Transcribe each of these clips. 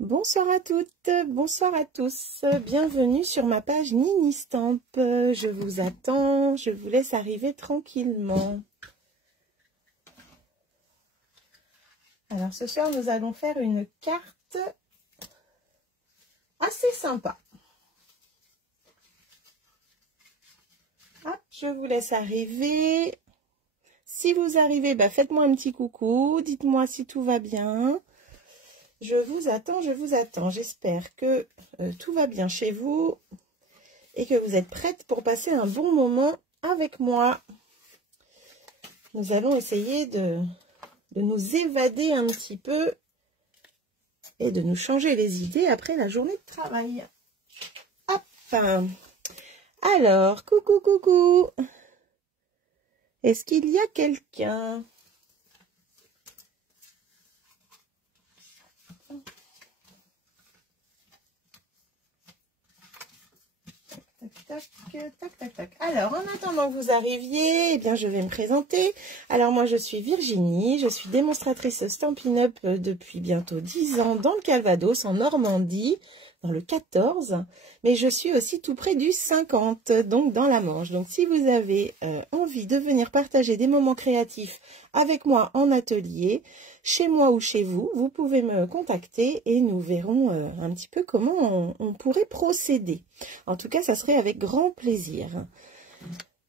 Bonsoir à toutes, bonsoir à tous, bienvenue sur ma page Nini Stamp. Je vous attends, je vous laisse arriver tranquillement. Alors ce soir nous allons faire une carte assez sympa. Hop, je vous laisse arriver. Si vous arrivez, faites-moi un petit coucou, dites-moi si tout va bien. Je vous attends, je vous attends. J'espère que tout va bien chez vous et que vous êtes prêtes pour passer un bon moment avec moi. Nous allons essayer de nous évader un petit peu et de nous changer les idées après la journée de travail. Hop! Alors, coucou, coucou! Est-ce qu'il y a quelqu'un? Tac, tac, tac. Alors, en attendant que vous arriviez, eh bien, je vais me présenter. Alors, moi, je suis Virginie, je suis démonstratrice Stampin' Up depuis bientôt 10 ans dans le Calvados, en Normandie, dans le 14. Mais je suis aussi tout près du 50, donc dans la Manche. Donc, si vous avez envie de venir partager des moments créatifs avec moi en atelier, chez moi ou chez vous, vous pouvez me contacter et nous verrons un petit peu comment on pourrait procéder. En tout cas, ça serait avec grand plaisir.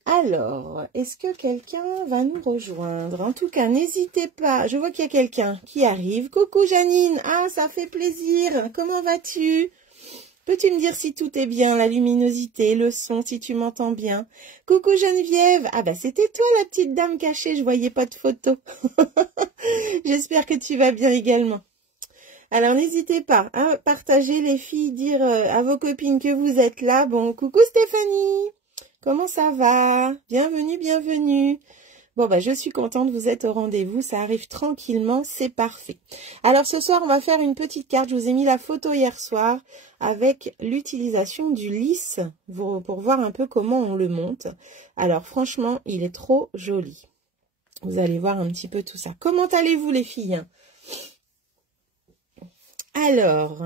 Alors, est-ce que quelqu'un va nous rejoindre? En tout cas, n'hésitez pas. Je vois qu'il y a quelqu'un qui arrive. Coucou Janine. Ah, ça fait plaisir. Comment vas-tu? Peux-tu me dire si tout est bien, la luminosité, le son, si tu m'entends bien? Coucou Geneviève. Ah c'était toi la petite dame cachée, je voyais pas de photo. J'espère que tu vas bien également. Alors n'hésitez pas à partager les filles, dire à vos copines que vous êtes là. Bon, coucou Stéphanie. Comment ça va? Bienvenue, bienvenue. Bon, je suis contente, vous êtes au rendez-vous, ça arrive tranquillement, c'est parfait. Alors, ce soir, on va faire une petite carte. Je vous ai mis la photo hier soir avec l'utilisation du lisse pour voir un peu comment on le monte. Alors, franchement, il est trop joli. Vous allez voir un petit peu tout ça. Comment allez-vous, les filles? Alors,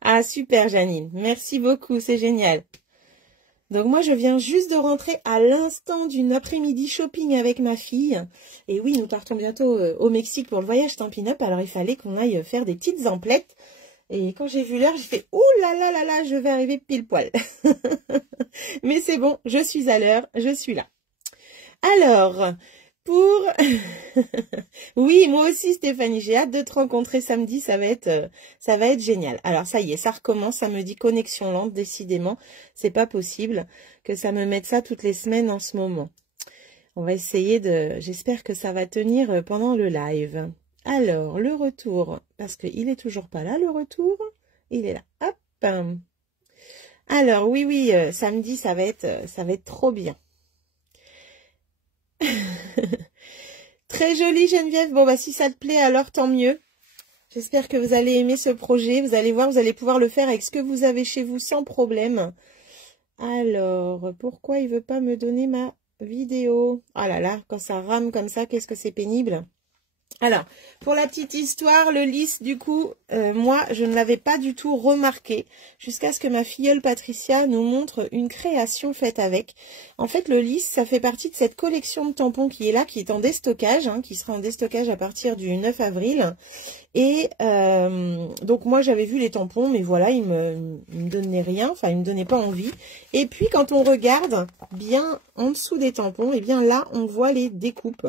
ah, super, Janine. Merci beaucoup, c'est génial. Donc moi, je viens juste de rentrer à l'instant d'une après-midi shopping avec ma fille. Et oui, nous partons bientôt au Mexique pour le voyage Stampin' Up. Alors, il fallait qu'on aille faire des petites emplettes. Et quand j'ai vu l'heure, j'ai fait « Ouh là là là là, je vais arriver pile poil !» Mais c'est bon, je suis à l'heure, je suis là. Alors, pour... oui, moi aussi Stéphanie, j'ai hâte de te rencontrer samedi, ça va être génial. Alors ça y est, ça recommence, ça me dit connexion lente, décidément, c'est pas possible que ça me mette ça toutes les semaines en ce moment. On va essayer j'espère que ça va tenir pendant le live. Alors, le retour, parce qu'il est toujours pas là, le retour, il est là, hop. Alors, oui, samedi, ça va être trop bien. Très jolie Geneviève. Bon si ça te plaît alors tant mieux. J'espère que vous allez aimer ce projet. Vous allez voir, vous allez pouvoir le faire avec ce que vous avez chez vous sans problème. Alors, pourquoi il veut pas me donner ma vidéo? Oh là là, quand ça rame comme ça, qu'est-ce que c'est pénible. Alors, pour la petite histoire, le lisse, du coup, moi, je ne l'avais pas du tout remarqué jusqu'à ce que ma filleule Patricia nous montre une création faite avec. En fait, le lisse, ça fait partie de cette collection de tampons qui est là, qui est en déstockage, qui sera en déstockage à partir du 9 avril. Et donc moi j'avais vu les tampons, mais voilà, ils me donnaient rien, enfin ils me donnaient pas envie. Et puis quand on regarde bien en dessous des tampons, et bien là on voit les découpes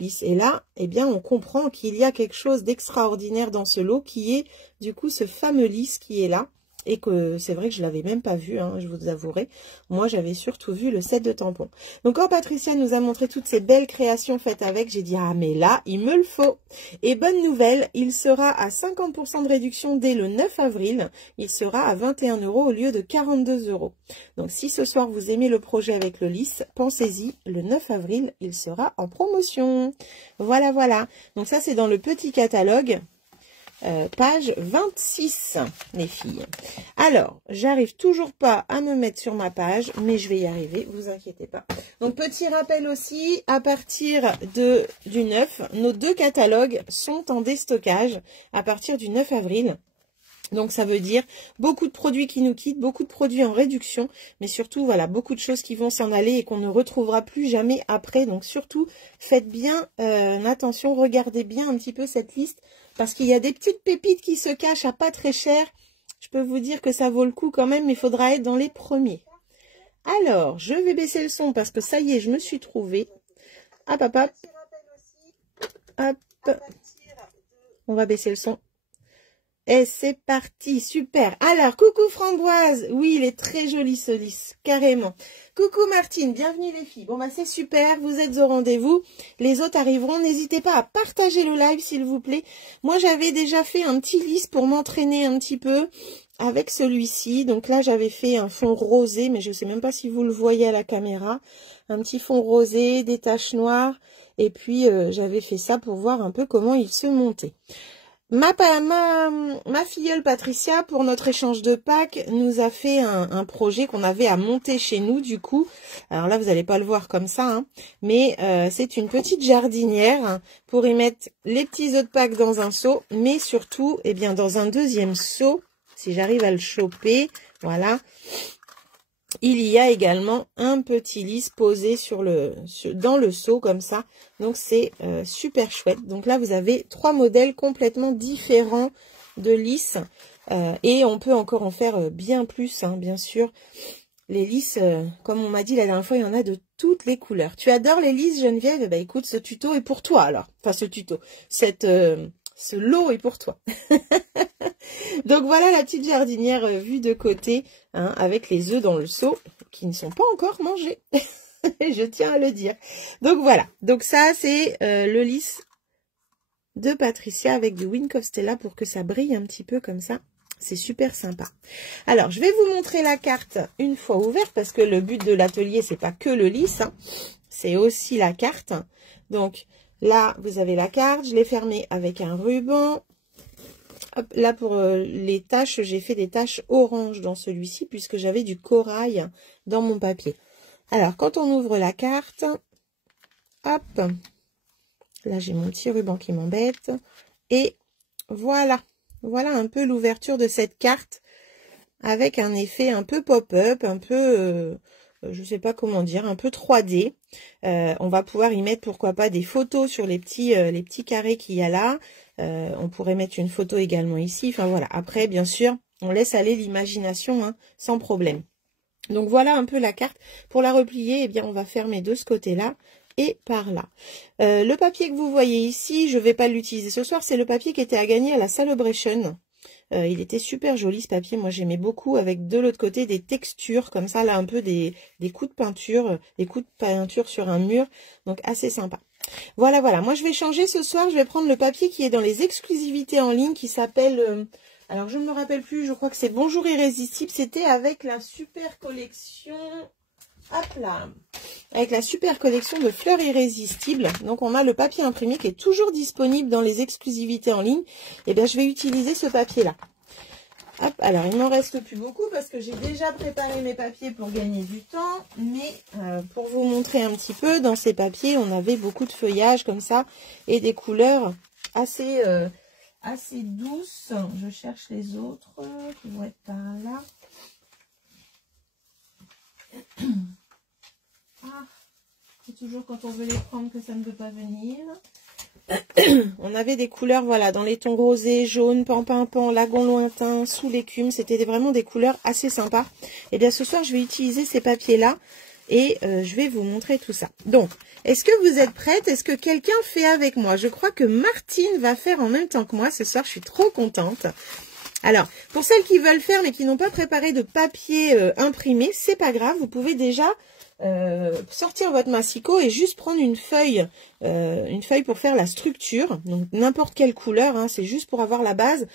lisses. Et là, eh bien on comprend qu'il y a quelque chose d'extraordinaire dans ce lot qui est du coup ce fameux lisse qui est là. Et que c'est vrai que je l'avais même pas vu, je vous avouerai. Moi, j'avais surtout vu le set de tampons. Donc, quand Patricia nous a montré toutes ces belles créations faites avec, j'ai dit, ah, mais là, il me le faut. Et bonne nouvelle, il sera à 50% de réduction dès le 9 avril. Il sera à 21 € au lieu de 42 €. Donc, si ce soir, vous aimez le projet avec le lisse, pensez-y, le 9 avril, il sera en promotion. Voilà, voilà. Donc, ça, c'est dans le petit catalogue. page 26, les filles. Alors, j'arrive toujours pas à me mettre sur ma page, mais je vais y arriver, vous inquiétez pas. Donc, petit rappel aussi, à partir du 9, nos 2 catalogues sont en déstockage à partir du 9 avril. Donc ça veut dire beaucoup de produits qui nous quittent, beaucoup de produits en réduction, mais surtout voilà, beaucoup de choses qui vont s'en aller et qu'on ne retrouvera plus jamais après. Donc surtout, faites bien attention, regardez bien un petit peu cette liste, parce qu'il y a des petites pépites qui se cachent à pas très cher. Je peux vous dire que ça vaut le coup quand même, mais il faudra être dans les premiers. Alors, je vais baisser le son parce que ça y est, je me suis trouvée. Hop, hop, hop. Hop. On va baisser le son. Et c'est parti, super. Alors, coucou Framboise. Oui, il est très joli ce lisse, carrément. Coucou Martine, bienvenue les filles. Bon, bah c'est super, vous êtes au rendez-vous. Les autres arriveront. N'hésitez pas à partager le live, s'il vous plaît. Moi, j'avais déjà fait un petit lisse pour m'entraîner un petit peu avec celui-ci. Donc là, j'avais fait un fond rosé, mais je ne sais même pas si vous le voyez à la caméra. Un petit fond rosé, des taches noires. Et puis, j'avais fait ça pour voir un peu comment il se montait. Ma filleule Patricia, pour notre échange de Pâques, nous a fait un projet qu'on avait à monter chez nous, du coup. Alors là, vous n'allez pas le voir comme ça, hein, mais c'est une petite jardinière hein, pour y mettre les petits œufs de Pâques dans un seau, mais surtout, eh bien, dans un deuxième seau, si j'arrive à le choper, voilà. Il y a également un petit lisse posé dans le seau comme ça. Donc c'est super chouette. Donc là vous avez 3 modèles complètement différents de lisses. Et on peut encore en faire bien plus, hein, bien sûr. Les lisses, comme on m'a dit la dernière fois, il y en a de toutes les couleurs. Tu adores les lisses, Geneviève? Bah écoute, ce tuto est pour toi alors. Enfin ce tuto. Ce lot est pour toi. Donc voilà la petite jardinière vue de côté, hein, avec les œufs dans le seau, qui ne sont pas encore mangés. Je tiens à le dire. Donc voilà. Donc ça, c'est le lisse de Patricia avec du Wink of Stella pour que ça brille un petit peu comme ça. C'est super sympa. Alors, je vais vous montrer la carte une fois ouverte, parce que le but de l'atelier, c'est pas que le lisse, hein, c'est aussi la carte. Donc là, vous avez la carte. Je l'ai fermée avec un ruban. Hop, là, pour les taches, j'ai fait des taches orange dans celui-ci, puisque j'avais du corail dans mon papier. Alors, quand on ouvre la carte, hop, là, j'ai mon petit ruban qui m'embête. Et voilà, voilà un peu l'ouverture de cette carte, avec un effet un peu pop-up, un peu, je sais pas comment dire, un peu 3D. On va pouvoir y mettre, pourquoi pas, des photos sur les petits carrés qu'il y a là. On pourrait mettre une photo également ici. Enfin voilà. Après, bien sûr, on laisse aller l'imagination, hein, sans problème. Donc voilà un peu la carte. Pour la replier, eh bien, on va fermer de ce côté-là et par là. Le papier que vous voyez ici, je vais pas l'utiliser ce soir. C'est le papier qui était à gagner à la Celebration. Il était super joli ce papier. Moi, j'aimais beaucoup, avec de l'autre côté des textures comme ça, là, un peu des coups de peinture, des coups de peinture sur un mur. Donc assez sympa. Voilà, voilà. Moi, je vais changer ce soir. Je vais prendre le papier qui est dans les exclusivités en ligne, qui s'appelle... alors, je ne me rappelle plus. Je crois que c'est Bonjour Irrésistible. C'était avec la super collection... Hop là. Avec la super collection de fleurs irrésistibles. Donc, on a le papier imprimé qui est toujours disponible dans les exclusivités en ligne. Et bien, je vais utiliser ce papier-là. Hop, alors il m'en reste plus beaucoup parce que j'ai déjà préparé mes papiers pour gagner du temps, mais pour vous montrer un petit peu, dans ces papiers, on avait beaucoup de feuillage comme ça et des couleurs assez douces. Je cherche les autres qui vont être par là. Ah, c'est toujours quand on veut les prendre que ça ne veut pas venir. On avait des couleurs, voilà, dans les tons rosés, jaunes, pan, lagon lointain, sous l'écume. C'était vraiment des couleurs assez sympas. Et bien ce soir, je vais utiliser ces papiers-là et je vais vous montrer tout ça. Donc, est-ce que vous êtes prête? Est-ce que quelqu'un fait avec moi? Je crois que Martine va faire en même temps que moi ce soir. Je suis trop contente. Alors, pour celles qui veulent faire mais qui n'ont pas préparé de papier imprimé, c'est pas grave. Vous pouvez déjà... sortir votre massicot et juste prendre une feuille pour faire la structure, donc n'importe quelle couleur, hein, c'est juste pour avoir la base.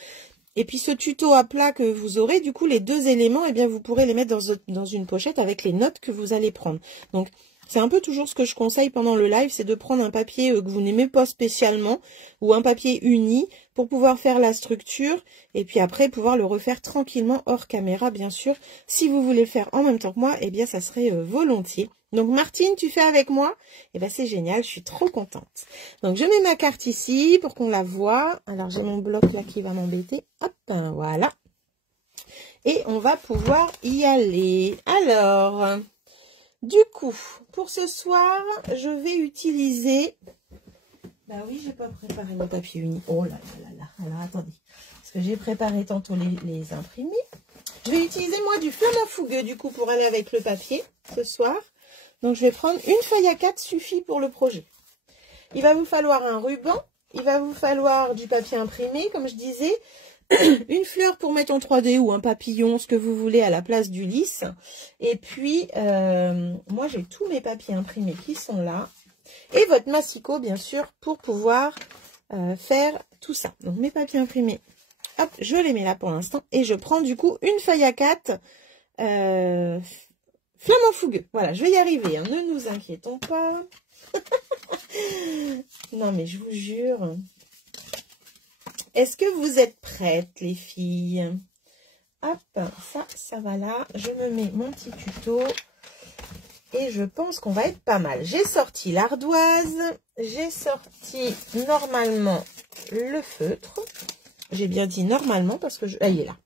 Et puis ce tuto à plat que vous aurez, du coup les deux éléments, eh bien vous pourrez les mettre dans une pochette avec les notes que vous allez prendre. Donc C'est un peu toujours ce que je conseille pendant le live, c'est de prendre un papier que vous n'aimez pas spécialement ou un papier uni pour pouvoir faire la structure et puis après pouvoir le refaire tranquillement hors caméra, bien sûr. Si vous voulez le faire en même temps que moi, eh bien ça serait volontiers. Donc Martine, tu fais avec moi? Eh bien c'est génial, je suis trop contente. Donc je mets ma carte ici pour qu'on la voie. Alors j'ai mon bloc là qui va m'embêter. Hop, voilà. Et on va pouvoir y aller. Alors... Du coup, pour ce soir, je vais utiliser... Bah oui, j'ai pas préparé mon papier uni. Oh là là là là. Alors, attendez. Parce que j'ai préparé tantôt les imprimés. Je vais utiliser, moi, du flamant fougueux, du coup, pour aller avec le papier, ce soir. Donc, je vais prendre une feuille A4, suffit pour le projet. Il va vous falloir un ruban. Il va vous falloir du papier imprimé, comme je disais. Une fleur pour mettre en 3D ou un papillon, ce que vous voulez à la place du lisse. Et puis, moi, j'ai tous mes papiers imprimés qui sont là. Et votre massicot, bien sûr, pour pouvoir faire tout ça. Donc, mes papiers imprimés, hop, je les mets là pour l'instant. Et je prends, du coup, une feuille A4 flamant fougueux. Voilà, je vais y arriver, hein, ne nous inquiétons pas. Non, mais je vous jure... Est-ce que vous êtes prêtes, les filles? Hop, ça va là. Je me mets mon petit tuto. Et je pense qu'on va être pas mal. J'ai sorti l'ardoise. J'ai sorti normalement le feutre. J'ai bien dit normalement parce que... Ah, il est là.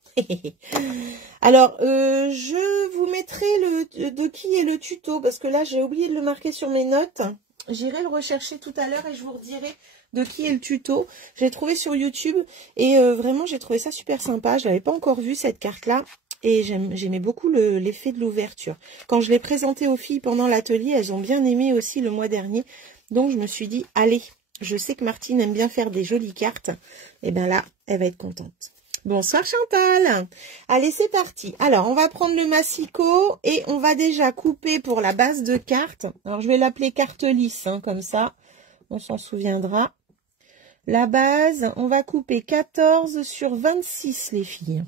Alors, je vous mettrai de qui est le tuto. Parce que là, j'ai oublié de le marquer sur mes notes. J'irai le rechercher tout à l'heure et je vous redirai de qui est le tuto. Je l'ai trouvé sur YouTube et vraiment j'ai trouvé ça super sympa. Je n'avais pas encore vu cette carte-là et j'aimais beaucoup l'effet de l'ouverture. Quand je l'ai présenté aux filles pendant l'atelier, elles ont bien aimé aussi le mois dernier. Donc je me suis dit, allez, je sais que Martine aime bien faire des jolies cartes. Et bien là, elle va être contente. Bonsoir Chantal. Allez, c'est parti. Alors, on va prendre le massicot et on va déjà couper pour la base de carte. Alors, je vais l'appeler carte lisse, hein, comme ça, on s'en souviendra. La base, on va couper 14 sur 26, les filles.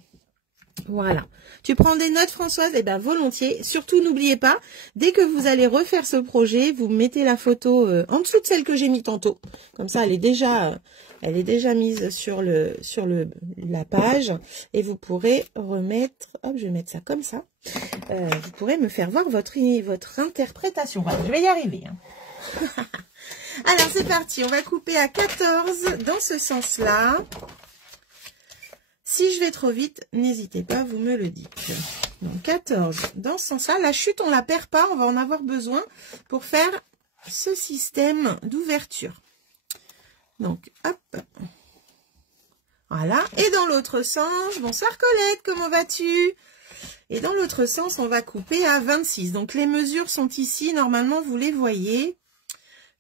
Voilà. Tu prends des notes, Françoise? Eh bien, volontiers. Surtout, n'oubliez pas, dès que vous allez refaire ce projet, vous mettez la photo en dessous de celle que j'ai mis tantôt. Comme ça, elle est déjà mise sur la page. Et vous pourrez remettre... Hop, je vais mettre ça comme ça. Vous pourrez me faire voir votre interprétation. Voilà, je vais y arriver. Hein. Alors, c'est parti. On va couper à 14 dans ce sens-là. Si je vais trop vite, n'hésitez pas, vous me le dites. Donc 14 dans ce sens-là. La chute, on ne la perd pas, on va en avoir besoin pour faire ce système d'ouverture. Donc, hop. Voilà. Et dans l'autre sens, bonsoir Colette, comment vas-tu? Et dans l'autre sens, on va couper à 26. Donc les mesures sont ici, normalement vous les voyez.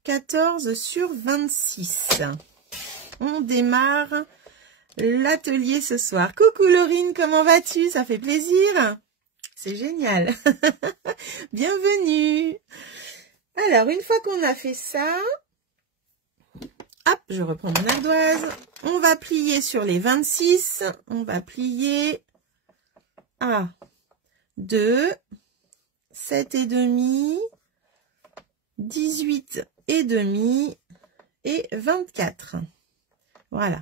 14 sur 26. On démarre l'atelier ce soir. Coucou Laurine, comment vas-tu? Ça fait plaisir. C'est génial. Bienvenue. Alors, une fois qu'on a fait ça, hop, je reprends mon ardoise. On va plier sur les 26. On va plier à 2, 7,5, 18,5 et 24. Voilà.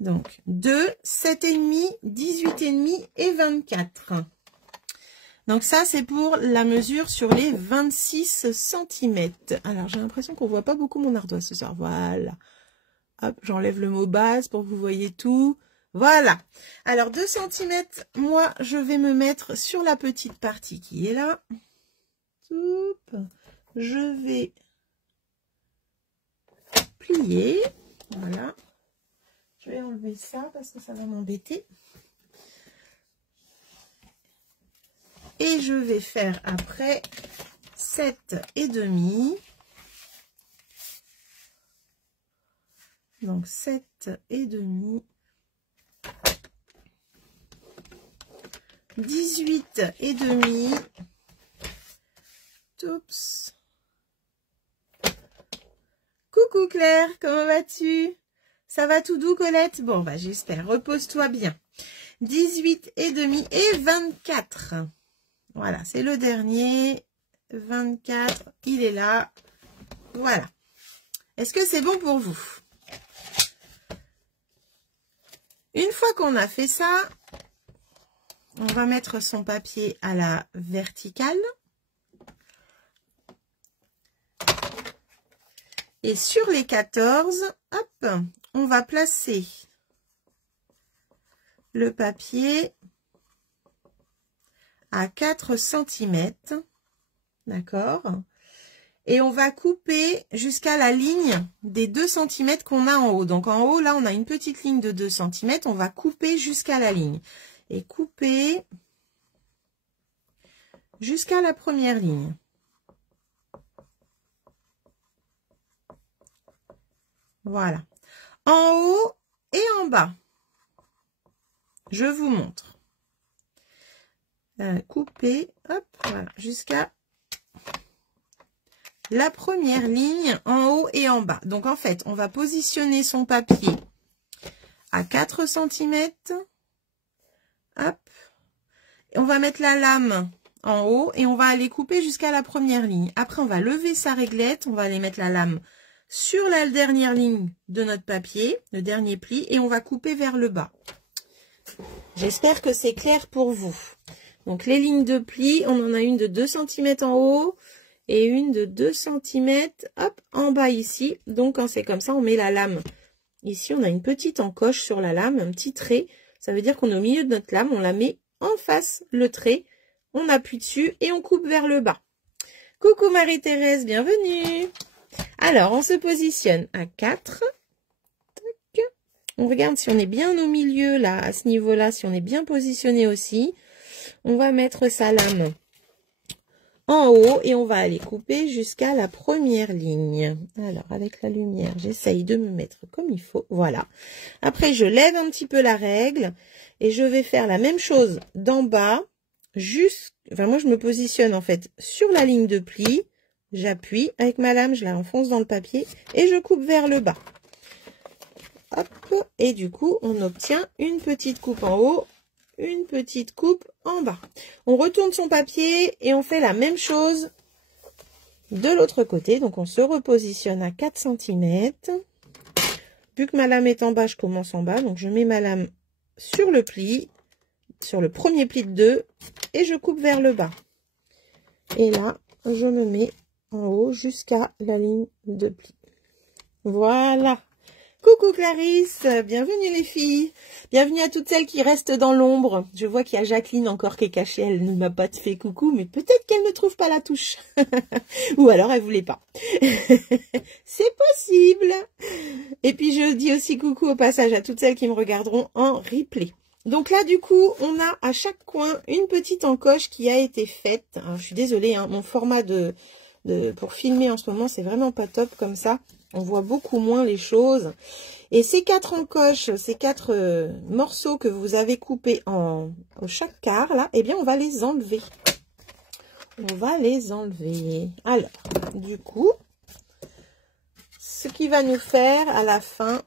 Donc, 2, 7,5, 18,5 et 24. Donc, ça, c'est pour la mesure sur les 26 cm. Alors, j'ai l'impression qu'on ne voit pas beaucoup mon ardoise ce soir. Voilà. Hop, j'enlève le mot base pour que vous voyez tout. Voilà. Alors, 2 cm, moi, je vais me mettre sur la petite partie qui est là. Hop. Je vais plier. Voilà. Je vais enlever ça parce que ça va m'embêter. Et je vais faire après 7,5. Donc 7,5. 18,5. Oups. Coucou Claire, comment vas-tu? Ça va tout doux, Colette? Bon, bah j'espère. Repose-toi bien. 18,5 et 24. Voilà, c'est le dernier. 24, il est là. Voilà. Est-ce que c'est bon pour vous? Une fois qu'on a fait ça, on va mettre son papier à la verticale. Et sur les 14, hop, on va placer le papier à 4 cm. D'accord? Et on va couper jusqu'à la ligne des 2 cm qu'on a en haut. Donc en haut, là, on a une petite ligne de 2 cm. On va couper jusqu'à la ligne. Et couper jusqu'à la première ligne. Voilà. En haut et en bas. Je vous montre. Couper, hop, voilà, jusqu'à la première ligne en haut et en bas. Donc en fait, on va positionner son papier à 4 cm. Hop. Et on va mettre la lame en haut et on va aller couper jusqu'à la première ligne. Après, on va lever sa réglette, on va aller mettre la lame sur la dernière ligne de notre papier, le dernier pli, et on va couper vers le bas. J'espère que c'est clair pour vous. Donc les lignes de pli, on en a une de 2 cm en haut et une de 2 cm hop, en bas ici. Donc quand c'est comme ça, on met la lame. Ici, on a une petite encoche sur la lame, un petit trait. Ça veut dire qu'on est au milieu de notre lame, on la met en face, le trait. On appuie dessus et on coupe vers le bas. Coucou Marie-Thérèse, bienvenue. Alors, on se positionne à 4. Tac. On regarde si on est bien au milieu, là, à ce niveau-là, si on est bien positionné aussi. On va mettre sa lame en haut et on va aller couper jusqu'à la première ligne. Alors, avec la lumière, j'essaye de me mettre comme il faut. Voilà. Après, je lève un petit peu la règle et je vais faire la même chose d'en bas. Enfin, moi, je me positionne en fait sur la ligne de pli. J'appuie avec ma lame, je la enfonce dans le papier et je coupe vers le bas. Hop, et du coup, on obtient une petite coupe en haut, une petite coupe en bas. On retourne son papier et on fait la même chose de l'autre côté. Donc, on se repositionne à 4 cm. Vu que ma lame est en bas, je commence en bas. Donc, je mets ma lame sur le pli, sur le premier pli de 2 et je coupe vers le bas. Et là, je me mets en haut jusqu'à la ligne de pli. Voilà. Coucou Clarisse, bienvenue les filles. Bienvenue à toutes celles qui restent dans l'ombre. Je vois qu'il y a Jacqueline encore qui est cachée. Elle ne m'a pas fait coucou, mais peut-être qu'elle ne trouve pas la touche. Ou alors elle voulait pas. C'est possible. Et puis je dis aussi coucou au passage à toutes celles qui me regarderont en replay. Donc là, du coup, on a à chaque coin une petite encoche qui a été faite. Alors, je suis désolée, hein, mon format pour filmer en ce moment, c'est vraiment pas top comme ça. On voit beaucoup moins les choses. Et ces 4 encoches, ces 4 morceaux que vous avez coupés au chaque quart, là, eh bien, on va les enlever. On va les enlever. Alors, du coup, ce qui va nous faire à la fin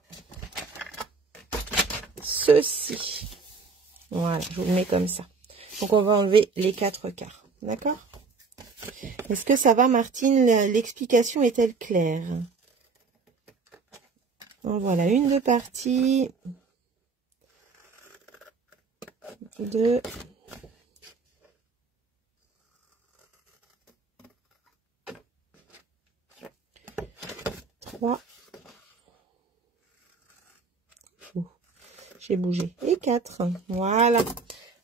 ceci. Voilà, je vous le mets comme ça. Donc, on va enlever les 4 quarts. D'accord ? Est-ce que ça va, Martine? L'explication est-elle claire? Voilà, une de partie. 2. 3. J'ai bougé. Et 4. Voilà.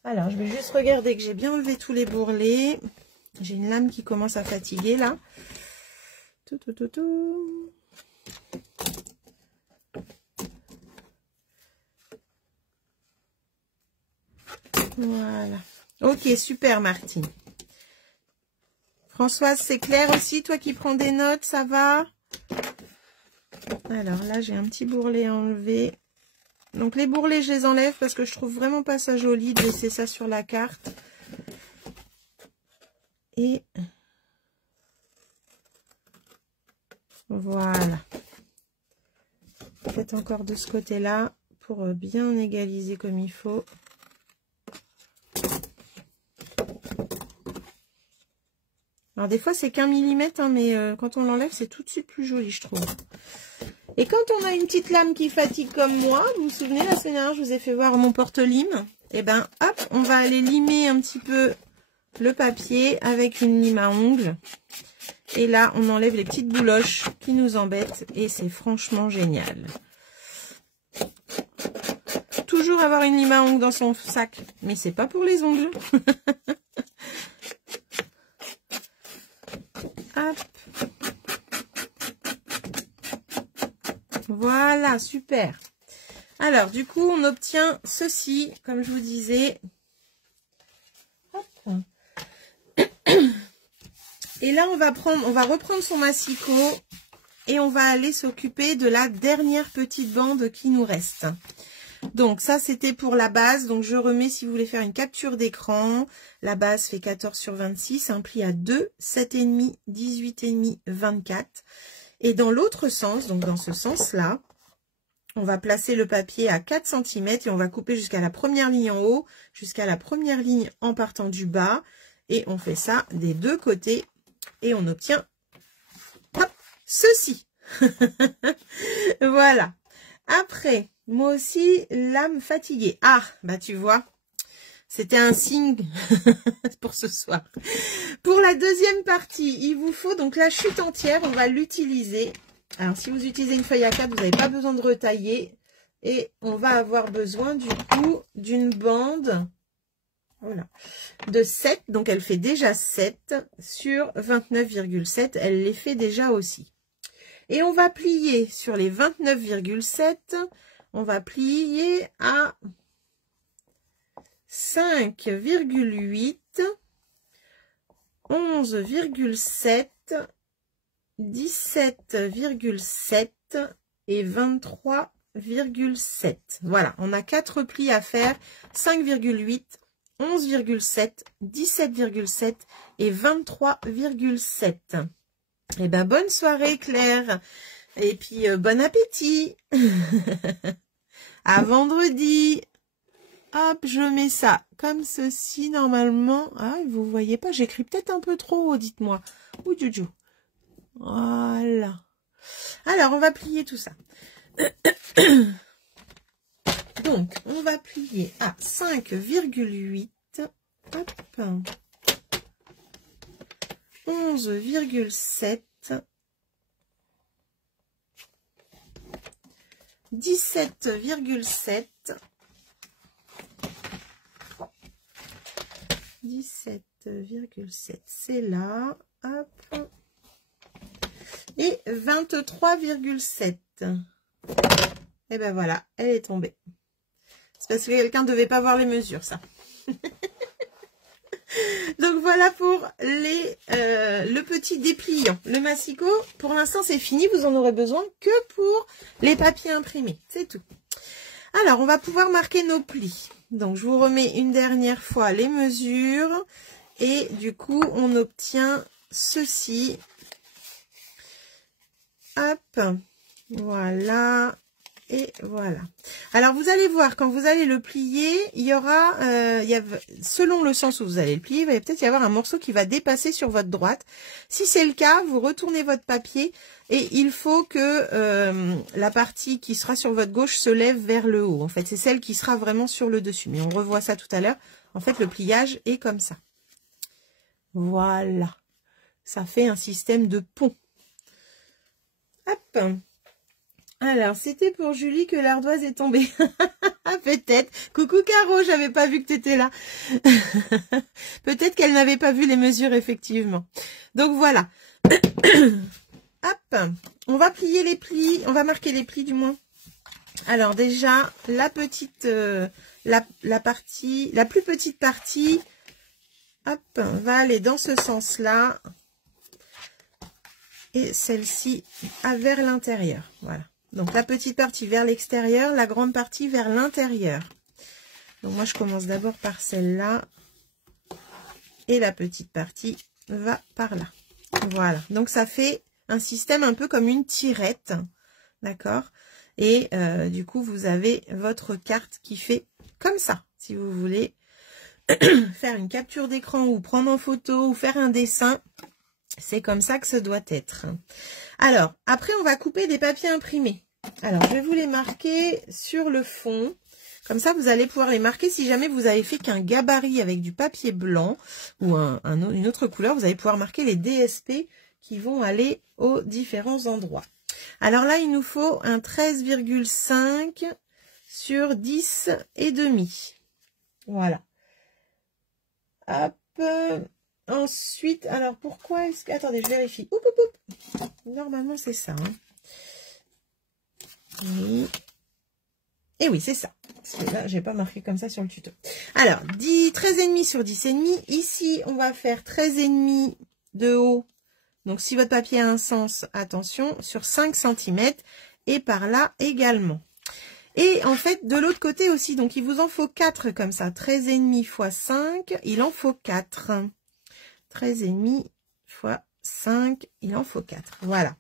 Alors, je vais juste regarder que j'ai bien enlevé tous les bourrelets. J'ai une lame qui commence à fatiguer, là. Tout. Voilà. Ok, super, Martine. Françoise, c'est clair aussi, toi qui prends des notes, ça va? Alors là, j'ai un petit bourrelet à enlever. Donc les bourrelets, je les enlève parce que je trouve vraiment pas ça joli de laisser ça sur la carte. Et voilà. Faites encore de ce côté-là pour bien égaliser comme il faut. Alors des fois c'est qu'un millimètre, hein, mais quand on l'enlève c'est tout de suite plus joli, je trouve. Et quand on a une petite lame qui fatigue comme moi, vous vous souvenez, la semaine dernière je vous ai fait voir mon porte-lime, et ben hop, on va aller limer un petit peu le papier avec une lime à ongles. Et là on enlève les petites bouloches qui nous embêtent et c'est franchement génial. Toujours avoir une lime à ongles dans son sac, mais c'est pas pour les ongles. Hop. Voilà, super. Alors, du coup, on obtient ceci, comme je vous disais. Hop. Et là, on va reprendre son massicot et on va aller s'occuper de la dernière petite bande qui nous reste. Donc, ça, c'était pour la base. Donc, je remets, si vous voulez faire une capture d'écran, la base fait 14 sur 26, un pli à 2, 7,5, 18,5, 24. Et dans l'autre sens, donc dans ce sens-là, on va placer le papier à 4 cm et on va couper jusqu'à la première ligne en haut, jusqu'à la première ligne en partant du bas. Et on fait ça des deux côtés et on obtient hop, ceci. Voilà. Après, moi aussi, l'âme fatiguée. Ah, bah tu vois, c'était un signe pour ce soir. Pour la deuxième partie, il vous faut donc la chute entière, on va l'utiliser. Alors, si vous utilisez une feuille A4, vous n'avez pas besoin de retailler. Et on va avoir besoin du coup d'une bande, voilà, de 7. Donc, elle fait déjà 7 sur 29,7. Elle les fait déjà aussi. Et on va plier sur les 29,7. On va plier à 5,8, 11,7, 17,7 et 23,7. Voilà, on a 4 plis à faire, 5,8, 11,7, 17,7 et 23,7. Eh ben, bonne soirée Claire, et puis bon appétit. À vendredi. Hop, je mets ça comme ceci, normalement. Ah, vous voyez pas, j'écris peut-être un peu trop haut, dites-moi. Ouh, Joujou. Voilà. Alors, on va plier tout ça. Donc, on va plier à 5,8. Hop. 11,7. 17,7. 17,7, c'est là, hop, et 23,7. Et ben voilà, elle est tombée. C'est parce que quelqu'un ne devait pas voir les mesures, ça. Donc voilà pour le petit dépliant. Le massicot, pour l'instant, c'est fini. Vous en aurez besoin que pour les papiers imprimés. C'est tout. Alors, on va pouvoir marquer nos plis. Donc, je vous remets une dernière fois les mesures. Et du coup, on obtient ceci. Hop. Voilà. Et voilà. Alors, vous allez voir, quand vous allez le plier, il y aura, selon le sens où vous allez le plier, il va peut-être y avoir un morceau qui va dépasser sur votre droite. Si c'est le cas, vous retournez votre papier et il faut que la partie qui sera sur votre gauche se lève vers le haut. En fait, c'est celle qui sera vraiment sur le dessus. Mais on revoit ça tout à l'heure. En fait, le pliage est comme ça. Voilà. Ça fait un système de pont. Hop. Alors, c'était pour Julie que l'ardoise est tombée. Peut-être. Coucou Caro, j'avais pas vu que tu étais là. Peut-être qu'elle n'avait pas vu les mesures, effectivement. Donc, voilà. Hop. On va plier les plis. On va marquer les plis, du moins. Alors, déjà, la petite... la plus petite partie, hop, va aller dans ce sens-là. Et celle-ci vers l'intérieur. Voilà. Donc, la petite partie vers l'extérieur, la grande partie vers l'intérieur. Donc, moi, je commence d'abord par celle-là. Et la petite partie va par là. Voilà. Donc, ça fait un système un peu comme une tirette. D'accord? Et du coup, vous avez votre carte qui fait comme ça. Si vous voulez faire une capture d'écran ou prendre en photo ou faire un dessin, C'est comme ça que ce doit être. Alors, après, on va couper des papiers imprimés. Alors, je vais vous les marquer sur le fond. Comme ça, vous allez pouvoir les marquer. Si jamais vous avez fait qu'un gabarit avec du papier blanc ou une autre couleur, vous allez pouvoir marquer les DSP qui vont aller aux différents endroits. Alors là, il nous faut un 13,5 sur 10 et demi. Voilà. Hop. Ensuite, alors pourquoi est-ce que... Attendez, je vérifie. Oup, oup, oup. Normalement, c'est ça. Hein. Oui. Et oui, c'est ça. Parce que là, j'ai pas marqué comme ça sur le tuto. Alors, 13,5 sur 10,5. Ici, on va faire 13,5 de haut. Donc, si votre papier a un sens, attention, sur 5 cm. Et par là également. Et en fait, de l'autre côté aussi, donc il vous en faut 4 comme ça. 13,5 x 5, il en faut 4. 13,5 x 5, il en faut 4. Voilà.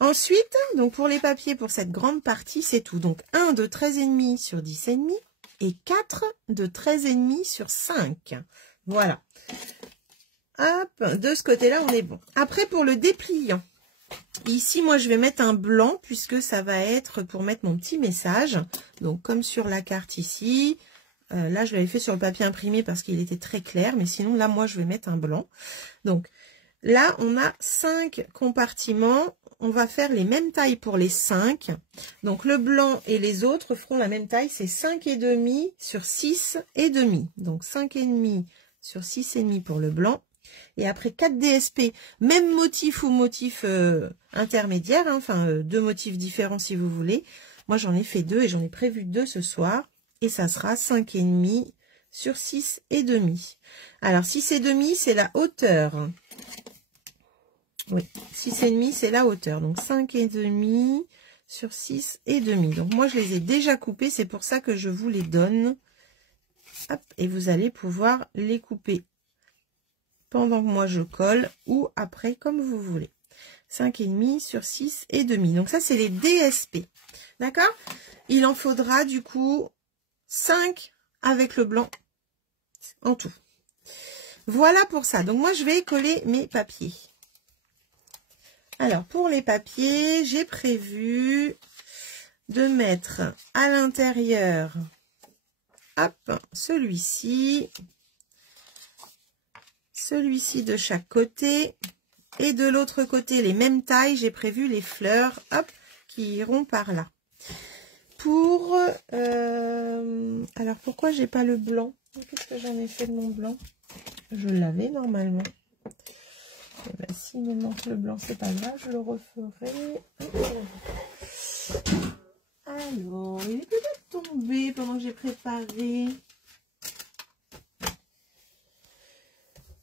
Ensuite, donc pour les papiers, pour cette grande partie, c'est tout. Donc 1 de 13,5 sur 10,5 et 4 de 13,5 sur 5. Voilà. Hop, de ce côté-là, on est bon. Après, pour le dépliant. Ici, moi, je vais mettre un blanc puisque ça va être pour mettre mon petit message. Donc, comme sur la carte ici. Là, je l'avais fait sur le papier imprimé parce qu'il était très clair. Mais sinon, là, moi, je vais mettre un blanc. Donc, là, on a 5 compartiments. On va faire les mêmes tailles pour les 5. Donc, le blanc et les autres feront la même taille. C'est 5,5 sur 6,5. Donc, 5,5 sur 6,5 pour le blanc. Et après 4 DSP, même motif ou motif intermédiaire, hein, enfin 2 motifs différents si vous voulez. Moi j'en ai fait 2 et j'en ai prévu 2 ce soir. Et ça sera 5,5 sur 6,5. Alors 6,5 c'est la hauteur. Oui, 6,5 c'est la hauteur. Donc 5,5 sur 6,5. Donc moi je les ai déjà coupés, c'est pour ça que je vous les donne. Hop, et vous allez pouvoir les couper pendant que moi je colle ou après comme vous voulez. 5,5 sur 6,5. Donc ça c'est les DSP. D'accord? Il en faudra du coup 5 avec le blanc en tout. Voilà pour ça. Donc moi je vais coller mes papiers. Alors pour les papiers, j'ai prévu de mettre à l'intérieur, hop, celui-ci de chaque côté et de l'autre côté les mêmes tailles. J'ai prévu les fleurs, hop, qui iront par là. Pour alors pourquoi j'ai pas le blanc? Qu'est-ce que j'en ai fait de mon blanc? Je l'avais normalement. Et ben, s'il me manque le blanc, c'est pas grave, je le referai. Alors, il est peut-être tombé pendant que j'ai préparé.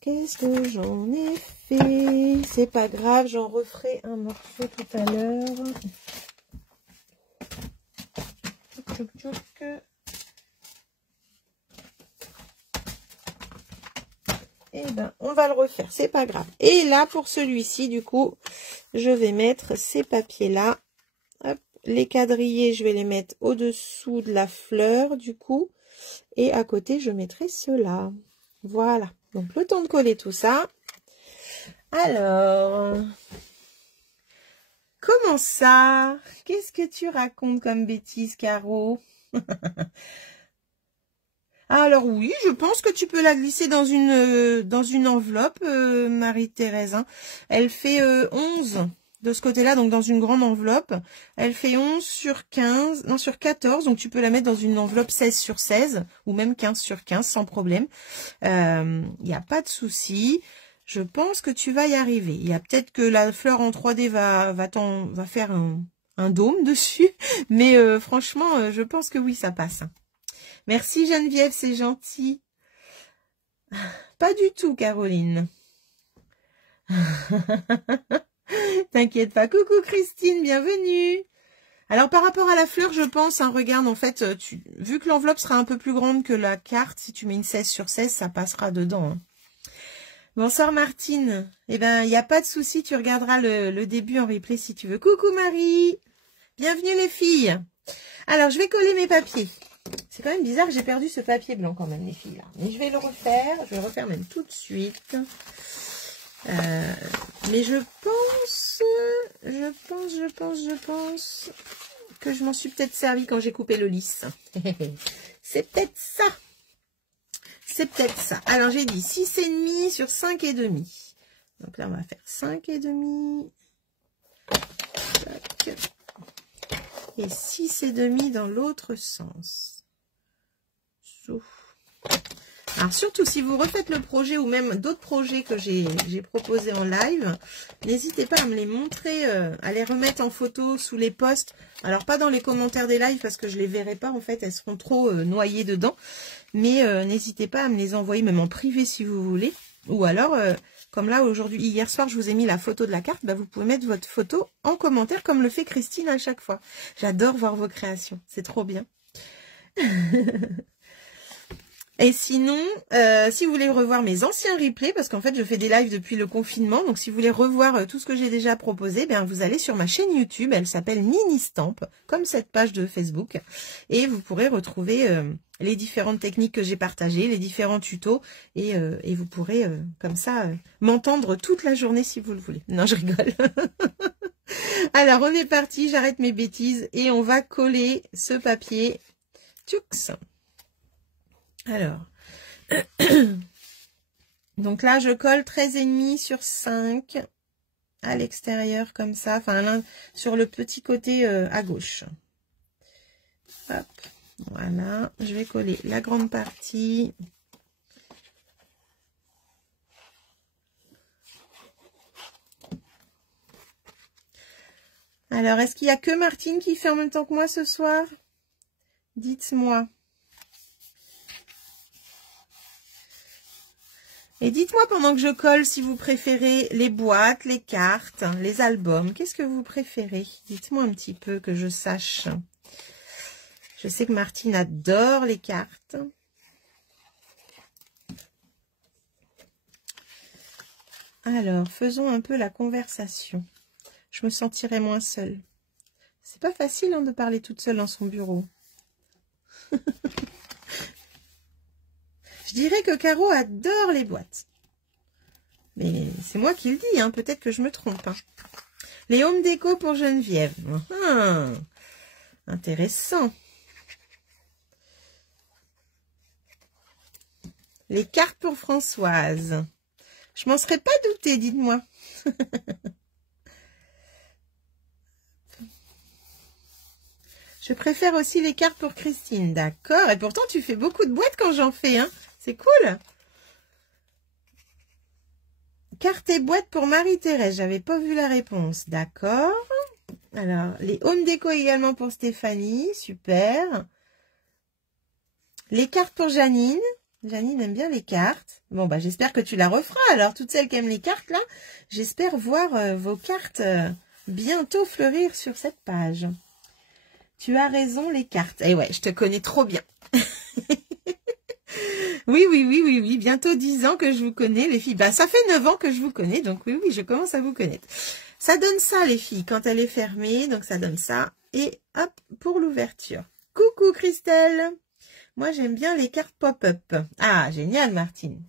Qu'est-ce que j'en ai fait? C'est pas grave, j'en referai un morceau tout à l'heure. Tchouk, tchouk, tchouk. Eh ben, on va le refaire, c'est pas grave. Et là, pour celui-ci, du coup, je vais mettre ces papiers-là. Hop, les quadrillés, je vais les mettre au-dessous de la fleur, du coup. Et à côté, je mettrai ceux-là. Voilà. Donc, le temps de coller tout ça. Alors, comment ça? Qu'est-ce que tu racontes comme bêtise, Caro? Alors oui, je pense que tu peux la glisser dans une enveloppe, Marie-Thérèse. Hein. Elle fait 11 de ce côté-là, donc dans une grande enveloppe. Elle fait 11 sur 15, non sur 14, donc tu peux la mettre dans une enveloppe 16 sur 16, ou même 15 sur 15, sans problème. Il n'y a pas de souci. Je pense que tu vas y arriver. Il y a peut-être que la fleur en 3D va faire un dôme dessus, mais franchement, je pense que oui, ça passe. Merci Geneviève, c'est gentil. Pas du tout, Caroline. T'inquiète pas. Coucou Christine, bienvenue. Alors par rapport à la fleur, je pense, hein, regarde, en fait, vu que l'enveloppe sera un peu plus grande que la carte, si tu mets une 16 sur 16, ça passera dedans. Hein. Bonsoir Martine. Eh ben, il n'y a pas de souci, tu regarderas le début en replay si tu veux. Coucou Marie. Bienvenue les filles. Alors, je vais coller mes papiers. C'est quand même bizarre que j'ai perdu ce papier blanc quand même, les filles. Là. Mais je vais le refaire. Je vais le refaire même tout de suite. Mais je pense que je m'en suis peut-être servi quand j'ai coupé le lisse. C'est peut-être ça. C'est peut-être ça. Alors, j'ai dit 6,5 sur 5,5. Donc là, on va faire 5,5. Et 6,5 dans l'autre sens. Alors surtout si vous refaites le projet ou même d'autres projets que j'ai proposés en live, n'hésitez pas à me les montrer, à les remettre en photo sous les posts. Alors pas dans les commentaires des lives parce que je les verrai pas en fait, elles seront trop noyées dedans. Mais n'hésitez pas à me les envoyer même en privé si vous voulez. Ou alors, comme là aujourd'hui, hier soir je vous ai mis la photo de la carte, bah, vous pouvez mettre votre photo en commentaire comme le fait Christine à chaque fois. J'adore voir vos créations, c'est trop bien. Et sinon, si vous voulez revoir mes anciens replays, parce qu'en fait, je fais des lives depuis le confinement, donc si vous voulez revoir tout ce que j'ai déjà proposé, bien vous allez sur ma chaîne YouTube, elle s'appelle Nini Stamp, comme cette page de Facebook, et vous pourrez retrouver les différentes techniques que j'ai partagées, les différents tutos, et vous pourrez, comme ça, m'entendre toute la journée si vous le voulez. Non, je rigole. Alors, on est parti, j'arrête mes bêtises, et on va coller ce papier. Tchoux. Alors, donc là, je colle 13,5 sur 5 à l'extérieur comme ça, enfin sur le petit côté à gauche. Hop, voilà, je vais coller la grande partie. Alors, est-ce qu'il n'y a que Martine qui fait en même temps que moi ce soir? Dites-moi. Et dites-moi pendant que je colle si vous préférez les boîtes, les cartes, les albums. Qu'est-ce que vous préférez? Dites-moi un petit peu que je sache. Je sais que Martine adore les cartes. Alors, faisons un peu la conversation. Je me sentirai moins seule. C'est pas facile hein, de parler toute seule dans son bureau. Je dirais que Caro adore les boîtes. Mais c'est moi qui le dis, hein. Peut-être que je me trompe. Hein. Les home déco pour Geneviève. Intéressant. Les cartes pour Françoise. Je m'en serais pas doutée, dites-moi. Je préfère aussi les cartes pour Christine. D'accord. Et pourtant, tu fais beaucoup de boîtes quand j'en fais, hein. C'est cool. Carte et boîte pour Marie-Thérèse. J'avais pas vu la réponse. D'accord. Alors, les home déco également pour Stéphanie. Super. Les cartes pour Janine. Janine aime bien les cartes. Bon, bah, j'espère que tu la referas. Alors, toutes celles qui aiment les cartes, là, j'espère voir vos cartes bientôt fleurir sur cette page. Tu as raison, les cartes. Eh ouais, je te connais trop bien. Oui. Bientôt 10 ans que je vous connais, les filles. Bah, ça fait 9 ans que je vous connais, donc oui, je commence à vous connaître. Ça donne ça, les filles, quand elle est fermée. Donc, ça donne ça. Et hop, pour l'ouverture. Coucou, Christelle. Moi, j'aime bien les cartes pop-up. Ah, génial, Martine.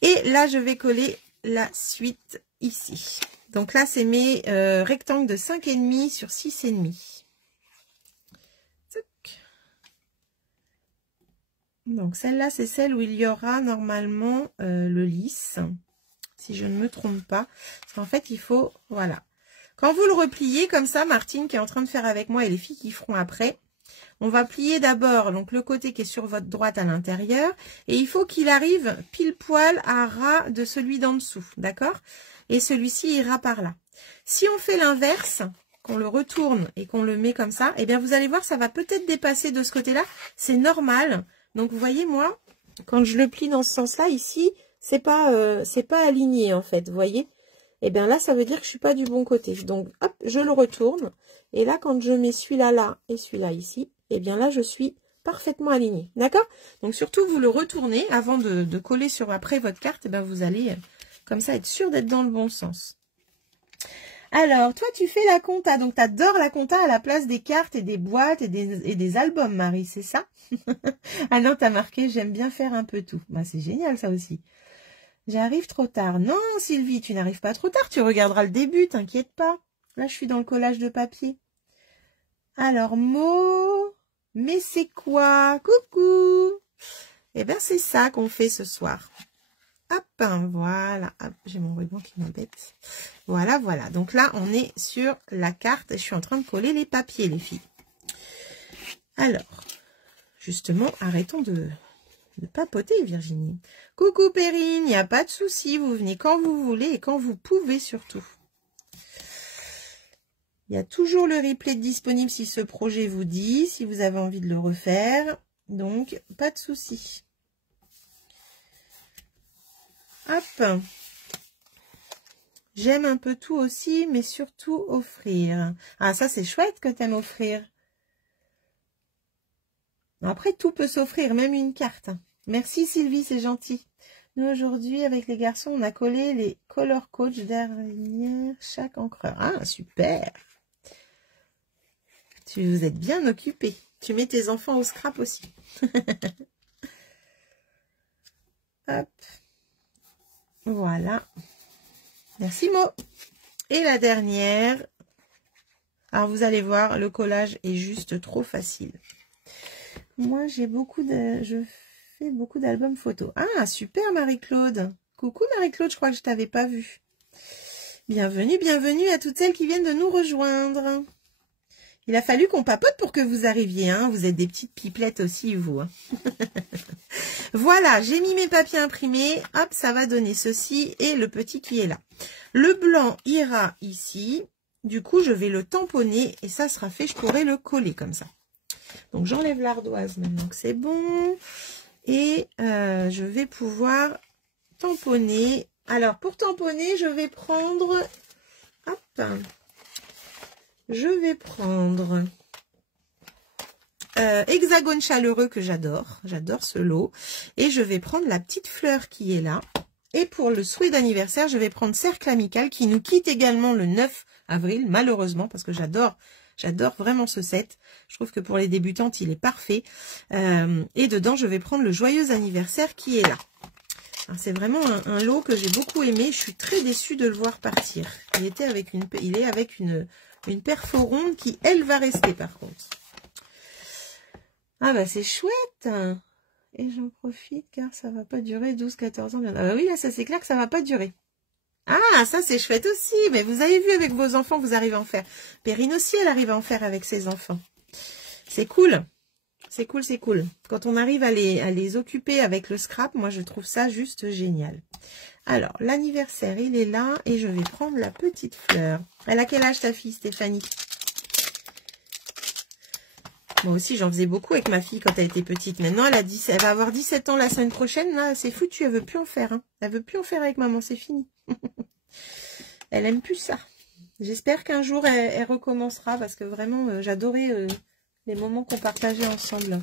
Et là, je vais coller la suite ici. Donc là, c'est mes rectangles de 5,5 sur 6,5. Donc celle-là, c'est celle où il y aura normalement le lisse, si je ne me trompe pas. Parce qu'en fait, il faut, voilà. Quand vous le repliez comme ça, Martine qui est en train de faire avec moi et les filles qui feront après, on va plier d'abord donc le côté qui est sur votre droite à l'intérieur. Et il faut qu'il arrive pile poil à ras de celui d'en dessous, d'accord? Et celui-ci ira par là. Si on fait l'inverse, qu'on le retourne et qu'on le met comme ça, eh bien vous allez voir, ça va peut-être dépasser de ce côté-là. C'est normal. Donc, vous voyez, moi, quand je le plie dans ce sens-là, ici, c'est pas aligné, en fait, vous voyez. Et bien là, ça veut dire que je suis pas du bon côté. Donc, hop, je le retourne. Et là, quand je mets celui-là là et celui-là ici, et bien là, je suis parfaitement alignée. D'accord? Donc, surtout, vous le retournez avant de coller sur après votre carte. Et bien, vous allez, comme ça, être sûr d'être dans le bon sens. Alors, toi, tu fais la compta. Donc, tu adores la compta à la place des cartes et des boîtes et des albums, Marie, c'est ça? Ah non, tu as marqué, j'aime bien faire un peu tout. Bah, c'est génial, ça aussi. J'arrive trop tard. Non, Sylvie, tu n'arrives pas trop tard. Tu regarderas le début, t'inquiète pas. Là, je suis dans le collage de papier. Alors, mot, mais c'est quoi? Coucou! Eh bien, c'est ça qu'on fait ce soir. Hop, voilà. Hop, j'ai mon ruban qui m'embête. Voilà, voilà. Donc là, on est sur la carte et je suis en train de coller les papiers, les filles. Alors, justement, arrêtons de papoter, Virginie. Coucou, Perrine, il n'y a pas de souci. Vous venez quand vous voulez et quand vous pouvez, surtout. Il y a toujours le replay disponible si ce projet vous dit, si vous avez envie de le refaire. Donc, pas de souci. Hop. J'aime un peu tout aussi, mais surtout offrir. Ah, ça, c'est chouette que tu aimes offrir. Après, tout peut s'offrir, même une carte. Merci Sylvie, c'est gentil. Nous, aujourd'hui, avec les garçons, on a collé les Color Coach derrière chaque encreur. Ah, super. Vous êtes bien occupés. Tu mets tes enfants au scrap aussi. Hop. Voilà. Merci Mo. Et la dernière. Alors, vous allez voir, le collage est juste trop facile. Moi, je fais beaucoup d'albums photos. Ah, super Marie-Claude. Coucou Marie-Claude, je crois que je t'avais pas vue. Bienvenue, bienvenue à toutes celles qui viennent de nous rejoindre. Il a fallu qu'on papote pour que vous arriviez, hein. Vous êtes des petites pipelettes aussi, vous. Hein. Voilà, j'ai mis mes papiers imprimés. Hop, ça va donner ceci et le petit qui est là. Le blanc ira ici. Du coup, je vais le tamponner et ça sera fait. Je pourrai le coller comme ça. Donc, j'enlève l'ardoise maintenant que c'est bon. Et je vais pouvoir tamponner. Alors, pour tamponner, je vais prendre... Hop. Je vais prendre hexagone chaleureux que j'adore. J'adore ce lot. Et je vais prendre la petite fleur qui est là. Et pour le souhait d'anniversaire, je vais prendre cercle amical qui nous quitte également le 9 avril, malheureusement, parce que j'adore vraiment ce set. Je trouve que pour les débutantes, il est parfait. Et dedans, je vais prendre le joyeux anniversaire qui est là. C'est vraiment un lot que j'ai beaucoup aimé. Je suis très déçue de le voir partir. Il est avec une perfo ronde qui, elle, va rester par contre. Ah bah c'est chouette. Et j'en profite car ça va pas durer 12-14 ans. Ah bah oui, là, ça c'est clair que ça va pas durer. Ah, ça c'est chouette aussi. Mais vous avez vu avec vos enfants, vous arrivez à en faire. Perrine aussi, elle arrive à en faire avec ses enfants. C'est cool. C'est cool, c'est cool. Quand on arrive à les occuper avec le scrap, moi je trouve ça juste génial. Alors, l'anniversaire, il est là et je vais prendre la petite fleur. Elle a quel âge ta fille, Stéphanie? Moi aussi, j'en faisais beaucoup avec ma fille quand elle était petite. Maintenant, elle va avoir 17 ans la semaine prochaine. Là, c'est foutu, elle veut plus en faire. Hein. Elle veut plus en faire avec maman, c'est fini. Elle aime plus ça. J'espère qu'un jour, elle recommencera parce que vraiment, j'adorais les moments qu'on partageait ensemble.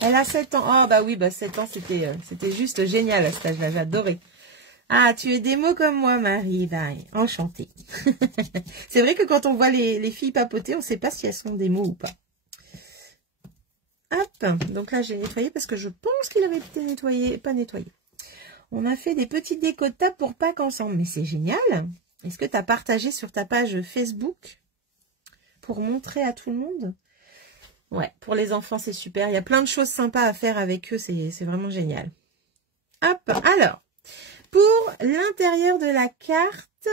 Elle a 7 ans. Oh, bah oui, 7 ans, c'était juste génial à cet âge-là. J'adorais. Ah, tu es des mots comme moi, Marie. Ben, enchantée. C'est vrai que quand on voit les filles papoter, on ne sait pas si elles sont des mots ou pas. Hop. Donc là, j'ai nettoyé parce que je pense qu'il avait été nettoyé, pas nettoyé. On a fait des petits décos de table pour Pâques ensemble. Mais c'est génial. Est-ce que tu as partagé sur ta page Facebook pour montrer à tout le monde? Ouais, pour les enfants, c'est super. Il y a plein de choses sympas à faire avec eux. C'est vraiment génial. Hop. Alors. Pour l'intérieur de la carte,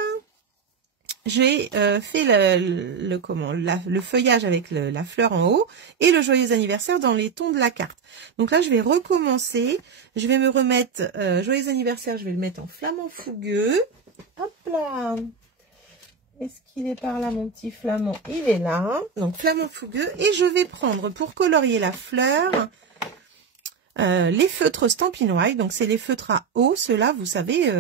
j'ai fait le feuillage avec la fleur en haut et le joyeux anniversaire dans les tons de la carte. Donc là, je vais recommencer. Je vais me remettre joyeux anniversaire, je vais le mettre en flamant fougueux. Hop là. Est-ce qu'il est par là, mon petit flamand? Il est là. Donc, flamant fougueux. Et je vais prendre, pour colorier la fleur... les feutres Stampin' White, donc c'est les feutres à eau, ceux-là, vous savez,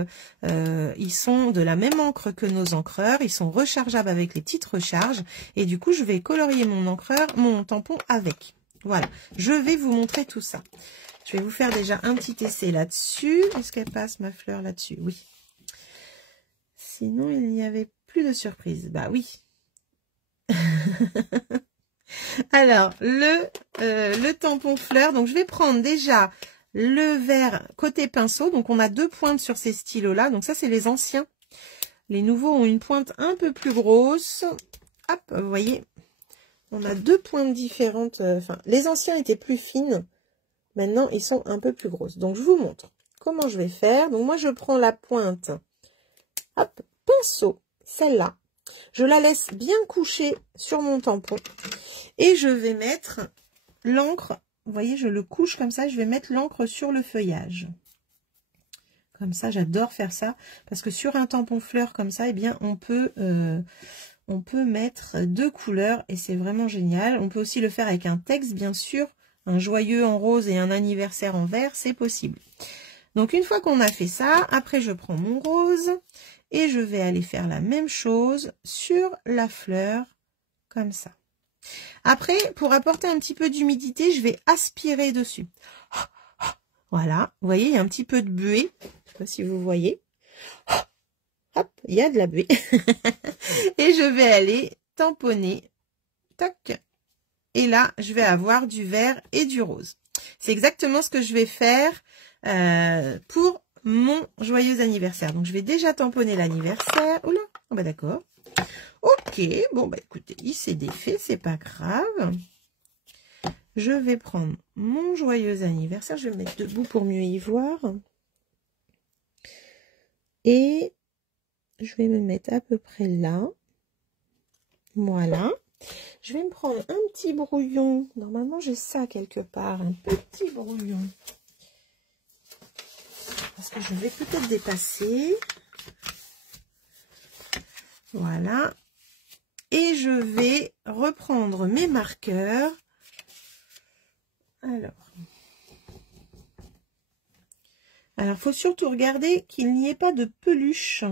ils sont de la même encre que nos encreurs, ils sont rechargeables avec les petites recharges, et du coup, je vais colorier mon tampon avec. Voilà, je vais vous montrer tout ça. Je vais vous faire déjà un petit essai là-dessus. Est-ce qu'elle passe, ma fleur, là-dessus? Oui. Sinon, il n'y avait plus de surprise. Bah oui. Alors, le tampon fleur, donc je vais prendre déjà le vert côté pinceau. Donc, on a 2 pointes sur ces stylos-là. Donc, ça, c'est les anciens. Les nouveaux ont une pointe un peu plus grosse. Hop, vous voyez, on a 2 pointes différentes. Enfin, les anciens étaient plus fines. Maintenant, ils sont un peu plus grosses. Donc, je vous montre comment je vais faire. Donc, moi, je prends la pointe. Hop, pinceau, celle-là. Je la laisse bien coucher sur mon tampon. Et je vais mettre l'encre. Vous voyez, je le couche comme ça. Je vais mettre l'encre sur le feuillage. Comme ça, j'adore faire ça. Parce que sur un tampon fleur comme ça, eh bien, on peut mettre 2 couleurs. Et c'est vraiment génial. On peut aussi le faire avec un texte, bien sûr. Un joyeux en rose et un anniversaire en vert, c'est possible. Donc, une fois qu'on a fait ça, après, je prends mon rose et je vais aller faire la même chose sur la fleur, comme ça. Après, pour apporter un petit peu d'humidité, je vais aspirer dessus. Voilà, vous voyez, il y a un petit peu de buée. Je ne sais pas si vous voyez. Hop, il y a de la buée. Et je vais aller tamponner. Toc. Et là, je vais avoir du vert et du rose. C'est exactement ce que je vais faire pour mon joyeux anniversaire. Donc, je vais déjà tamponner l'anniversaire. Oula, oh bah d'accord. Ok, bon, bah écoutez, il s'est défait, c'est pas grave. Je vais prendre mon joyeux anniversaire. Je vais me mettre debout pour mieux y voir. Et je vais me mettre à peu près là. Voilà. Je vais me prendre un petit brouillon. Normalement, j'ai ça quelque part. Un petit brouillon. Parce que je vais peut-être dépasser. Voilà. Et je vais reprendre mes marqueurs. Alors, faut surtout regarder qu'il n'y ait pas de peluche.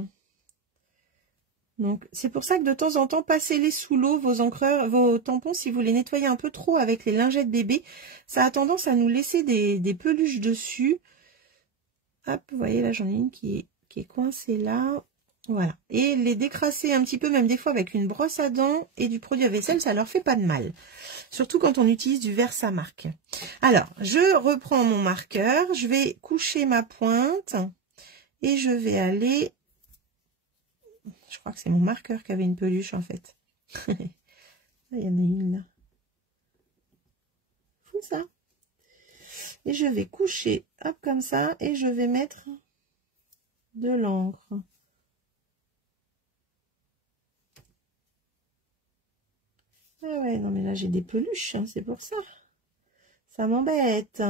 Donc, c'est pour ça que de temps en temps, passez-les sous l'eau, vos encreurs, vos tampons, si vous les nettoyez un peu trop avec les lingettes bébé, ça a tendance à nous laisser des peluches dessus. Hop, vous voyez, là, j'en ai une qui est coincée là. Voilà. Et les décrasser un petit peu, même des fois avec une brosse à dents et du produit à vaisselle, ça leur fait pas de mal. Surtout quand on utilise du Versamark. Alors, je reprends mon marqueur, je vais coucher ma pointe et je vais aller... Je crois que c'est mon marqueur qui avait une peluche en fait. Il y en a une là. Fou ça. Et je vais coucher, hop, comme ça, et je vais mettre de l'encre. Ah ouais, non mais là j'ai des peluches, hein, c'est pour ça. Ça m'embête.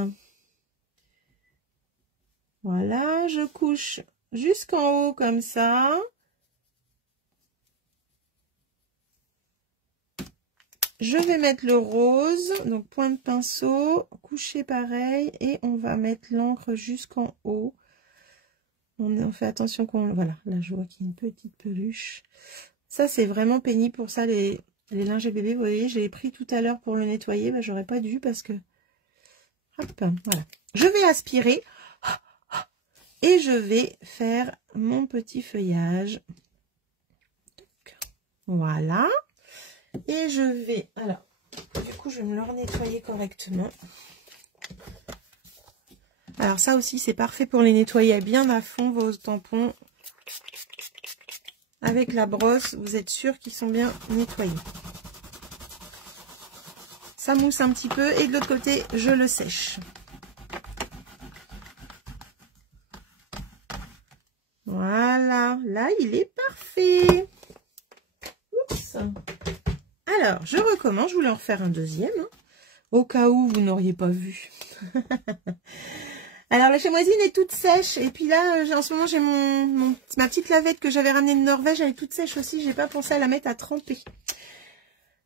Voilà, je couche jusqu'en haut comme ça. Je vais mettre le rose, donc point de pinceau, coucher pareil, et on va mettre l'encre jusqu'en haut. On fait attention qu'on... Voilà, là je vois qu'il y a une petite peluche. Ça c'est vraiment pénible pour ça, les lingettes bébés. Vous voyez, j'ai pris tout à l'heure pour le nettoyer, ben, j'aurais pas dû parce que... Hop, voilà. Je vais aspirer et je vais faire mon petit feuillage. Voilà. Et je vais... Alors, du coup, je vais me le nettoyer correctement. Alors, ça aussi, c'est parfait pour les nettoyer bien à fond, vos tampons. Avec la brosse, vous êtes sûr qu'ils sont bien nettoyés. Ça mousse un petit peu et de l'autre côté, je le sèche. Voilà, là, il est parfait. Oups. Alors, je recommence. Je voulais en refaire un deuxième, hein, au cas où vous n'auriez pas vu. Alors, la chamoisine est toute sèche. Et puis là, en ce moment, j'ai ma petite lavette que j'avais ramenée de Norvège. Elle est toute sèche aussi. J'ai pas pensé à la mettre à tremper.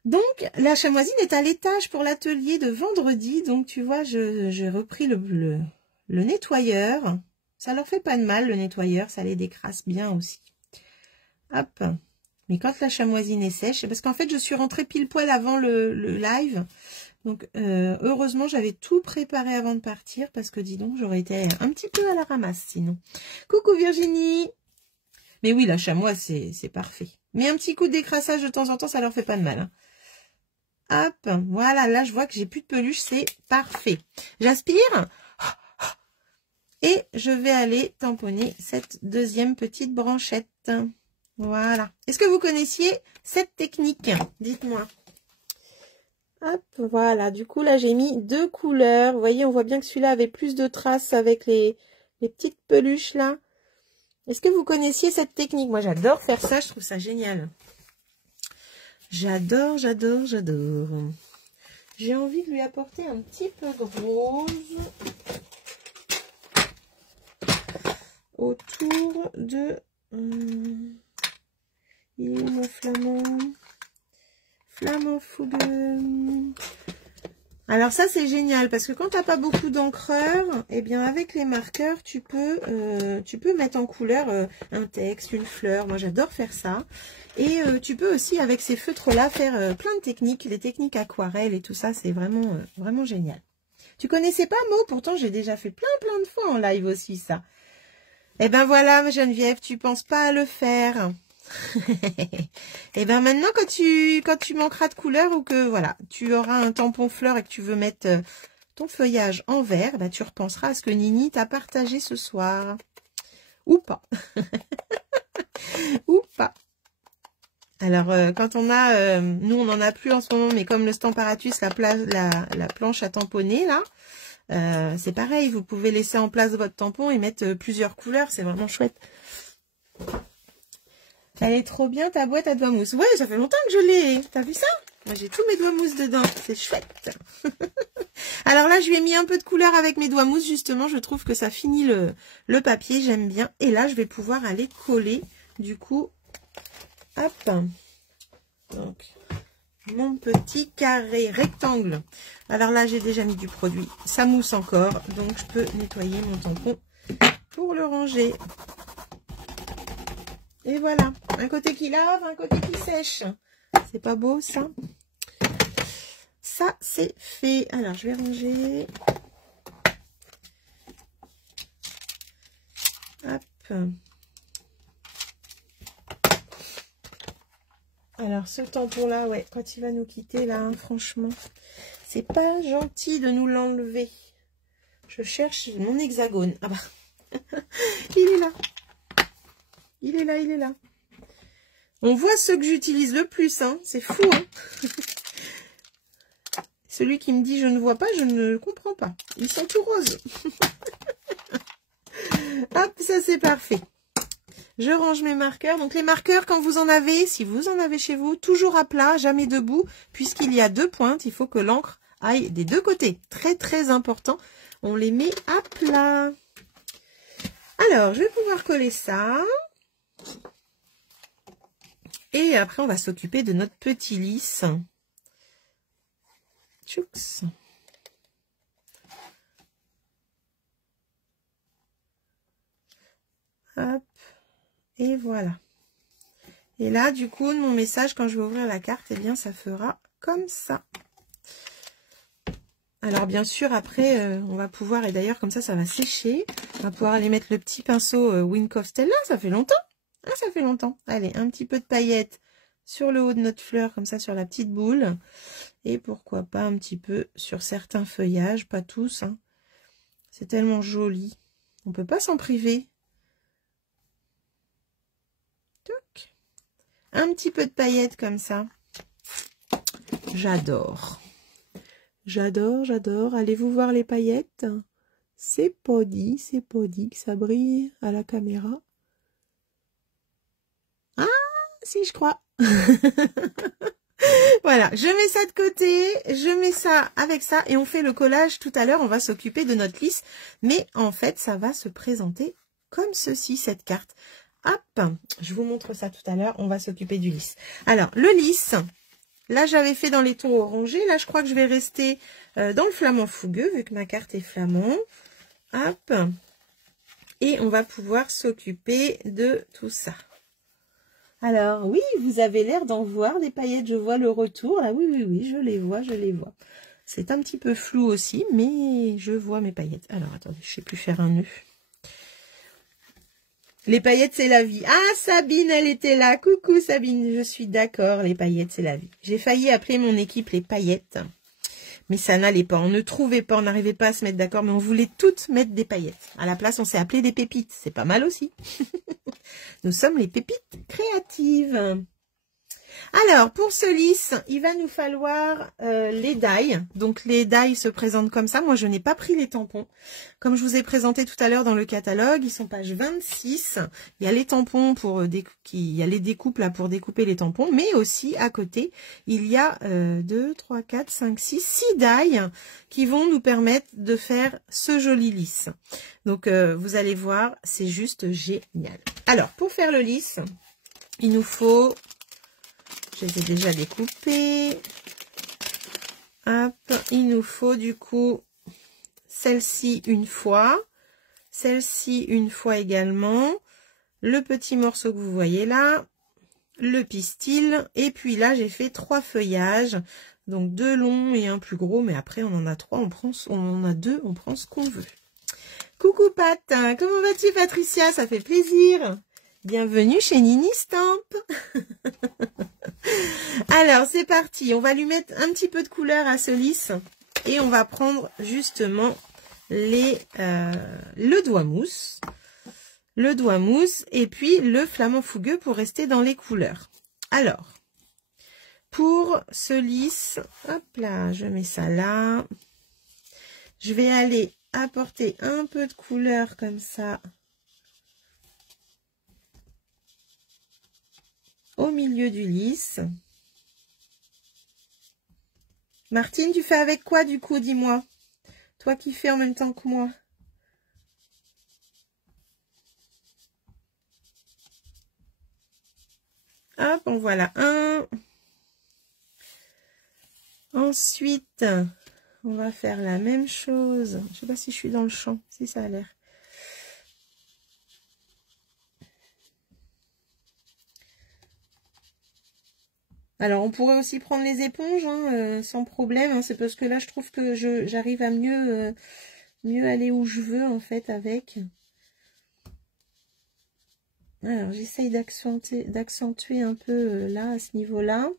Donc, la chamoisine est à l'étage pour l'atelier de vendredi. Donc, tu vois, j'ai repris le nettoyeur. Ça leur fait pas de mal, le nettoyeur. Ça les décrasse bien aussi. Hop. Mais quand la chamoisine est sèche, parce qu'en fait, je suis rentrée pile poil avant le live. Donc, heureusement, j'avais tout préparé avant de partir. Parce que, dis donc, j'aurais été un petit peu à la ramasse sinon. Coucou Virginie. Mais oui, la chamoise, c'est parfait. Mais un petit coup de décrassage de temps en temps, ça leur fait pas de mal. Hein. Hop, voilà, là, je vois que j'ai plus de peluche. C'est parfait. J'aspire. Et je vais aller tamponner cette deuxième petite branchette. Voilà. Est-ce que vous connaissiez cette technique? Dites-moi. Hop, voilà. Du coup, là, j'ai mis 2 couleurs. Vous voyez, on voit bien que celui-là avait plus de traces avec les petites peluches, là. Est-ce que vous connaissiez cette technique? Moi, j'adore faire ça. Je trouve ça génial. J'adore, j'adore, j'adore. J'ai envie de lui apporter un petit peu de rose autour de... il est où mon flamand? Flamand fougueux. Alors ça c'est génial parce que quand tu n'as pas beaucoup d'encreur, eh bien avec les marqueurs tu peux mettre en couleur un texte, une fleur. Moi j'adore faire ça. Et tu peux aussi avec ces feutres là faire plein de techniques, des techniques aquarelles et tout ça, c'est vraiment vraiment génial. Tu connaissais pas Mo? Pourtant j'ai déjà fait plein de fois en live aussi ça. Eh ben voilà Geneviève, tu penses pas à le faire. Et ben maintenant quand tu manqueras de couleur ou que voilà, tu auras un tampon fleur et que tu veux mettre ton feuillage en vert, ben, tu repenseras à ce que Nini t'a partagé ce soir. Ou pas. Ou pas. Alors quand on a, nous on n'en a plus en ce moment, mais comme le Stamparatus, la planche à tamponner là, c'est pareil, vous pouvez laisser en place votre tampon et mettre plusieurs couleurs, c'est vraiment chouette. Elle est trop bien ta boîte à doigts mousse. Ouais, ça fait longtemps que je l'ai. T'as vu ça? Moi, j'ai tous mes doigts mousse dedans. C'est chouette. Alors là, je lui ai mis un peu de couleur avec mes doigts mousse. Justement, je trouve que ça finit le papier. J'aime bien. Et là, je vais pouvoir aller coller. Du coup, hop. Donc, mon petit carré rectangle. Alors là, j'ai déjà mis du produit. Ça mousse encore. Donc, je peux nettoyer mon tampon pour le ranger. Et voilà, un côté qui lave, un côté qui sèche. C'est pas beau ça? Ça, c'est fait. Alors, je vais ranger. Hop. Alors, ce tampon-là, ouais, quand il va nous quitter, là, hein, franchement, c'est pas gentil de nous l'enlever. Je cherche mon hexagone. Ah bah, il est là. Il est là, il est là. On voit ceux que j'utilise le plus, hein. C'est fou, hein. Celui qui me dit je ne vois pas, je ne comprends pas. Ils sont tout roses. Hop, ça c'est parfait. Je range mes marqueurs. Donc les marqueurs, quand vous en avez, si vous en avez chez vous, toujours à plat, jamais debout, puisqu'il y a 2 pointes, il faut que l'encre aille des 2 côtés. Très très important. On les met à plat. Alors, je vais pouvoir coller ça. Et après, on va s'occuper de notre petit lisse. Tchouks. Hop. Et voilà. Et là, du coup, mon message, quand je vais ouvrir la carte, eh bien, ça fera comme ça. Alors, bien sûr, après, on va pouvoir, et d'ailleurs, comme ça va sécher. On va pouvoir aller mettre le petit pinceau Wink of Stella. Ça fait longtemps. Ah, ça fait longtemps. Allez, un petit peu de paillettes sur le haut de notre fleur, comme ça, sur la petite boule. Et pourquoi pas un petit peu sur certains feuillages, pas tous. Hein. C'est tellement joli. On peut pas s'en priver. Toc. Un petit peu de paillettes comme ça. J'adore. J'adore, j'adore. Allez-vous voir les paillettes? C'est pas dit que ça brille à la caméra. Ah, si, je crois. Voilà, je mets ça de côté, je mets ça avec ça et on fait le collage tout à l'heure. On va s'occuper de notre lisse, mais en fait, ça va se présenter comme ceci, cette carte. Hop, je vous montre ça tout à l'heure. On va s'occuper du lisse. Alors, le lisse, là, j'avais fait dans les tons orangés. Là, je crois que je vais rester dans le flamand fougueux, vu que ma carte est flamand. Hop, et on va pouvoir s'occuper de tout ça. Alors, oui, vous avez l'air d'en voir des paillettes. Je vois le retour. Ah oui, oui, oui, je les vois, je les vois. C'est un petit peu flou aussi, mais je vois mes paillettes. Alors, attendez, je ne sais plus faire un nœud. Les paillettes, c'est la vie. Ah, Sabine, elle était là. Coucou, Sabine. Je suis d'accord, les paillettes, c'est la vie. J'ai failli appeler mon équipe les paillettes. Mais ça n'allait pas, on ne trouvait pas, on n'arrivait pas à se mettre d'accord, mais on voulait toutes mettre des paillettes. À la place, on s'est appelé des pépites, c'est pas mal aussi. Nous sommes les pépites créatives. Alors, pour ce lisse, il va nous falloir les die. Donc, les die se présentent comme ça. Moi, je n'ai pas pris les tampons. Comme je vous ai présenté tout à l'heure dans le catalogue, ils sont page 26. Il y a les tampons il y a les découpes là pour découper les tampons. Mais aussi, à côté, il y a 2, 3, 4, 5, 6 die qui vont nous permettre de faire ce joli lisse. Donc, vous allez voir, c'est juste génial. Alors, pour faire le lisse, il nous faut... Je les ai déjà découpés. Hop, il nous faut du coup celle-ci une fois. Celle-ci une fois également. Le petit morceau que vous voyez là. Le pistil. Et puis là, j'ai fait 3 feuillages. Donc 2 longs et un plus gros. Mais après, on en a 3. On en a 2. On prend ce qu'on veut. Coucou Pat. Comment vas-tu Patricia? Ça fait plaisir. Bienvenue chez Nini Stamp. Alors, c'est parti. On va lui mettre un petit peu de couleur à ce lisse. Et on va prendre justement le doigt mousse. Le doigt mousse et puis le flamant fougueux pour rester dans les couleurs. Alors, pour ce lisse, hop là, je mets ça là. Je vais aller apporter un peu de couleur comme ça. Au milieu du lisse. Martine, tu fais avec quoi du coup, dis-moi? Toi qui fais en même temps que moi. Hop, en voilà un. Ensuite, on va faire la même chose. Je sais pas si je suis dans le champ, si ça a l'air. Alors, on pourrait aussi prendre les éponges, hein, sans problème. Hein, c'est parce que là, je trouve que j'arrive à mieux aller où je veux, en fait, avec. Alors, j'essaye d'accentuer un peu là, à ce niveau-là.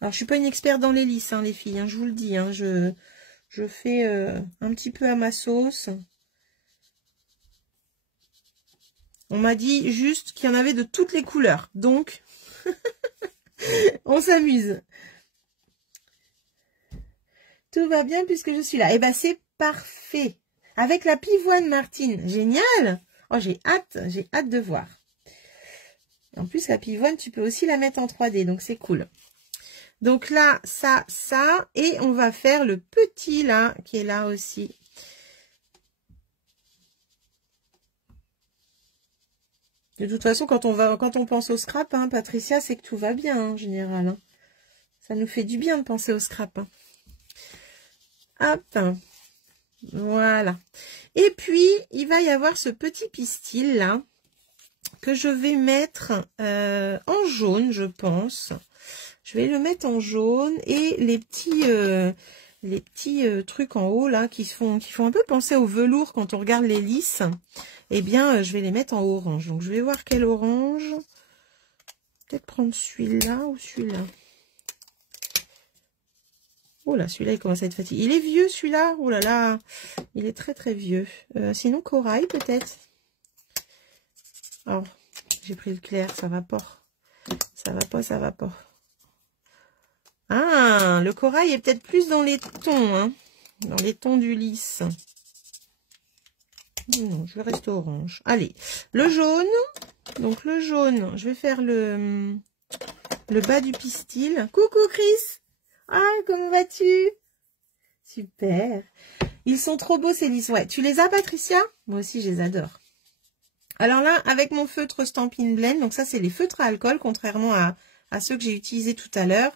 Alors, je suis pas une experte dans les lisses, hein, les filles, hein, je vous le dis. Hein, je fais un petit peu à ma sauce. On m'a dit juste qu'il y en avait de toutes les couleurs. Donc... on s'amuse. Tout va bien puisque je suis là. Eh ben c'est parfait. Avec la pivoine Martine. Génial. Oh, j'ai hâte de voir. En plus, la pivoine, tu peux aussi la mettre en 3D, donc c'est cool. Donc là, ça, et on va faire le petit là, qui est là aussi. De toute façon, quand on pense au scrap, hein, Patricia, c'est que tout va bien, hein, en général. Hein. Ça nous fait du bien de penser au scrap. Hein. Hop. Voilà. Et puis, il va y avoir ce petit pistil là, que je vais mettre en jaune, je pense. Je vais le mettre en jaune et les petits trucs en haut là qui font un peu penser au velours quand on regarde les lisses. Eh bien, je vais les mettre en orange. Donc, je vais voir quel orange. Peut-être prendre celui-là ou celui-là. Oh là, celui-là, il commence à être fatigué. Il est vieux, celui-là. Oh là là, il est très, très vieux. Sinon, corail, peut-être. Oh, j'ai pris le clair, ça va pas. Ça va pas, ça va pas. Ah, le corail est peut-être plus dans les tons, hein. Dans les tons du lisse. Non, je vais rester orange. Allez, le jaune. Donc, le jaune, je vais faire le bas du pistil. Coucou, Chris. Ah, comment vas-tu? Super. Ils sont trop beaux, ces lisses. Ouais, tu les as, Patricia? Moi aussi, je les adore. Alors là, avec mon feutre Stampin' Blend, donc ça, c'est les feutres à alcool, contrairement à ceux que j'ai utilisés tout à l'heure.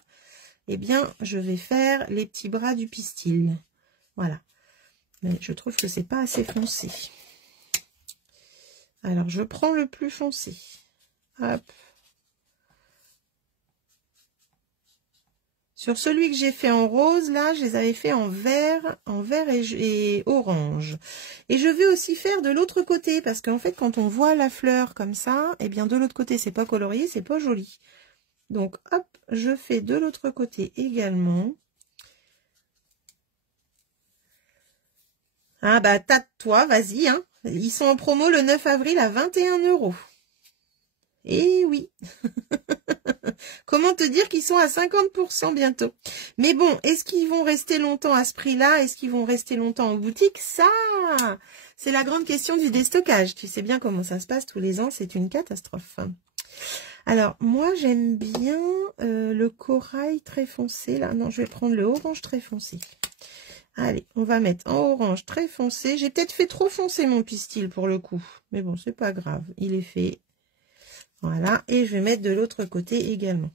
Eh bien, je vais faire les petits bras du pistil. Voilà. Mais je trouve que c'est pas assez foncé. Alors, je prends le plus foncé. Hop. Sur celui que j'ai fait en rose, là, je les avais fait en vert et orange. Et je vais aussi faire de l'autre côté, parce qu'en fait, quand on voit la fleur comme ça, eh bien, de l'autre côté, c'est pas colorié, c'est pas joli. Donc, hop, je fais de l'autre côté également. Ah bah tâte-toi, vas-y, hein. Ils sont en promo le 9 avril à 21 €. Eh oui. Comment te dire qu'ils sont à 50% bientôt? Mais bon, est-ce qu'ils vont rester longtemps à ce prix-là? Est-ce qu'ils vont rester longtemps en boutique? Ça, c'est la grande question du déstockage. Tu sais bien comment ça se passe tous les ans, c'est une catastrophe. Alors, moi, j'aime bien le corail très foncé. Là, non, je vais prendre le orange très foncé. Allez, on va mettre en orange très foncé. J'ai peut-être fait trop foncé mon pistil pour le coup. Mais bon, c'est pas grave. Il est fait. Voilà. Et je vais mettre de l'autre côté également.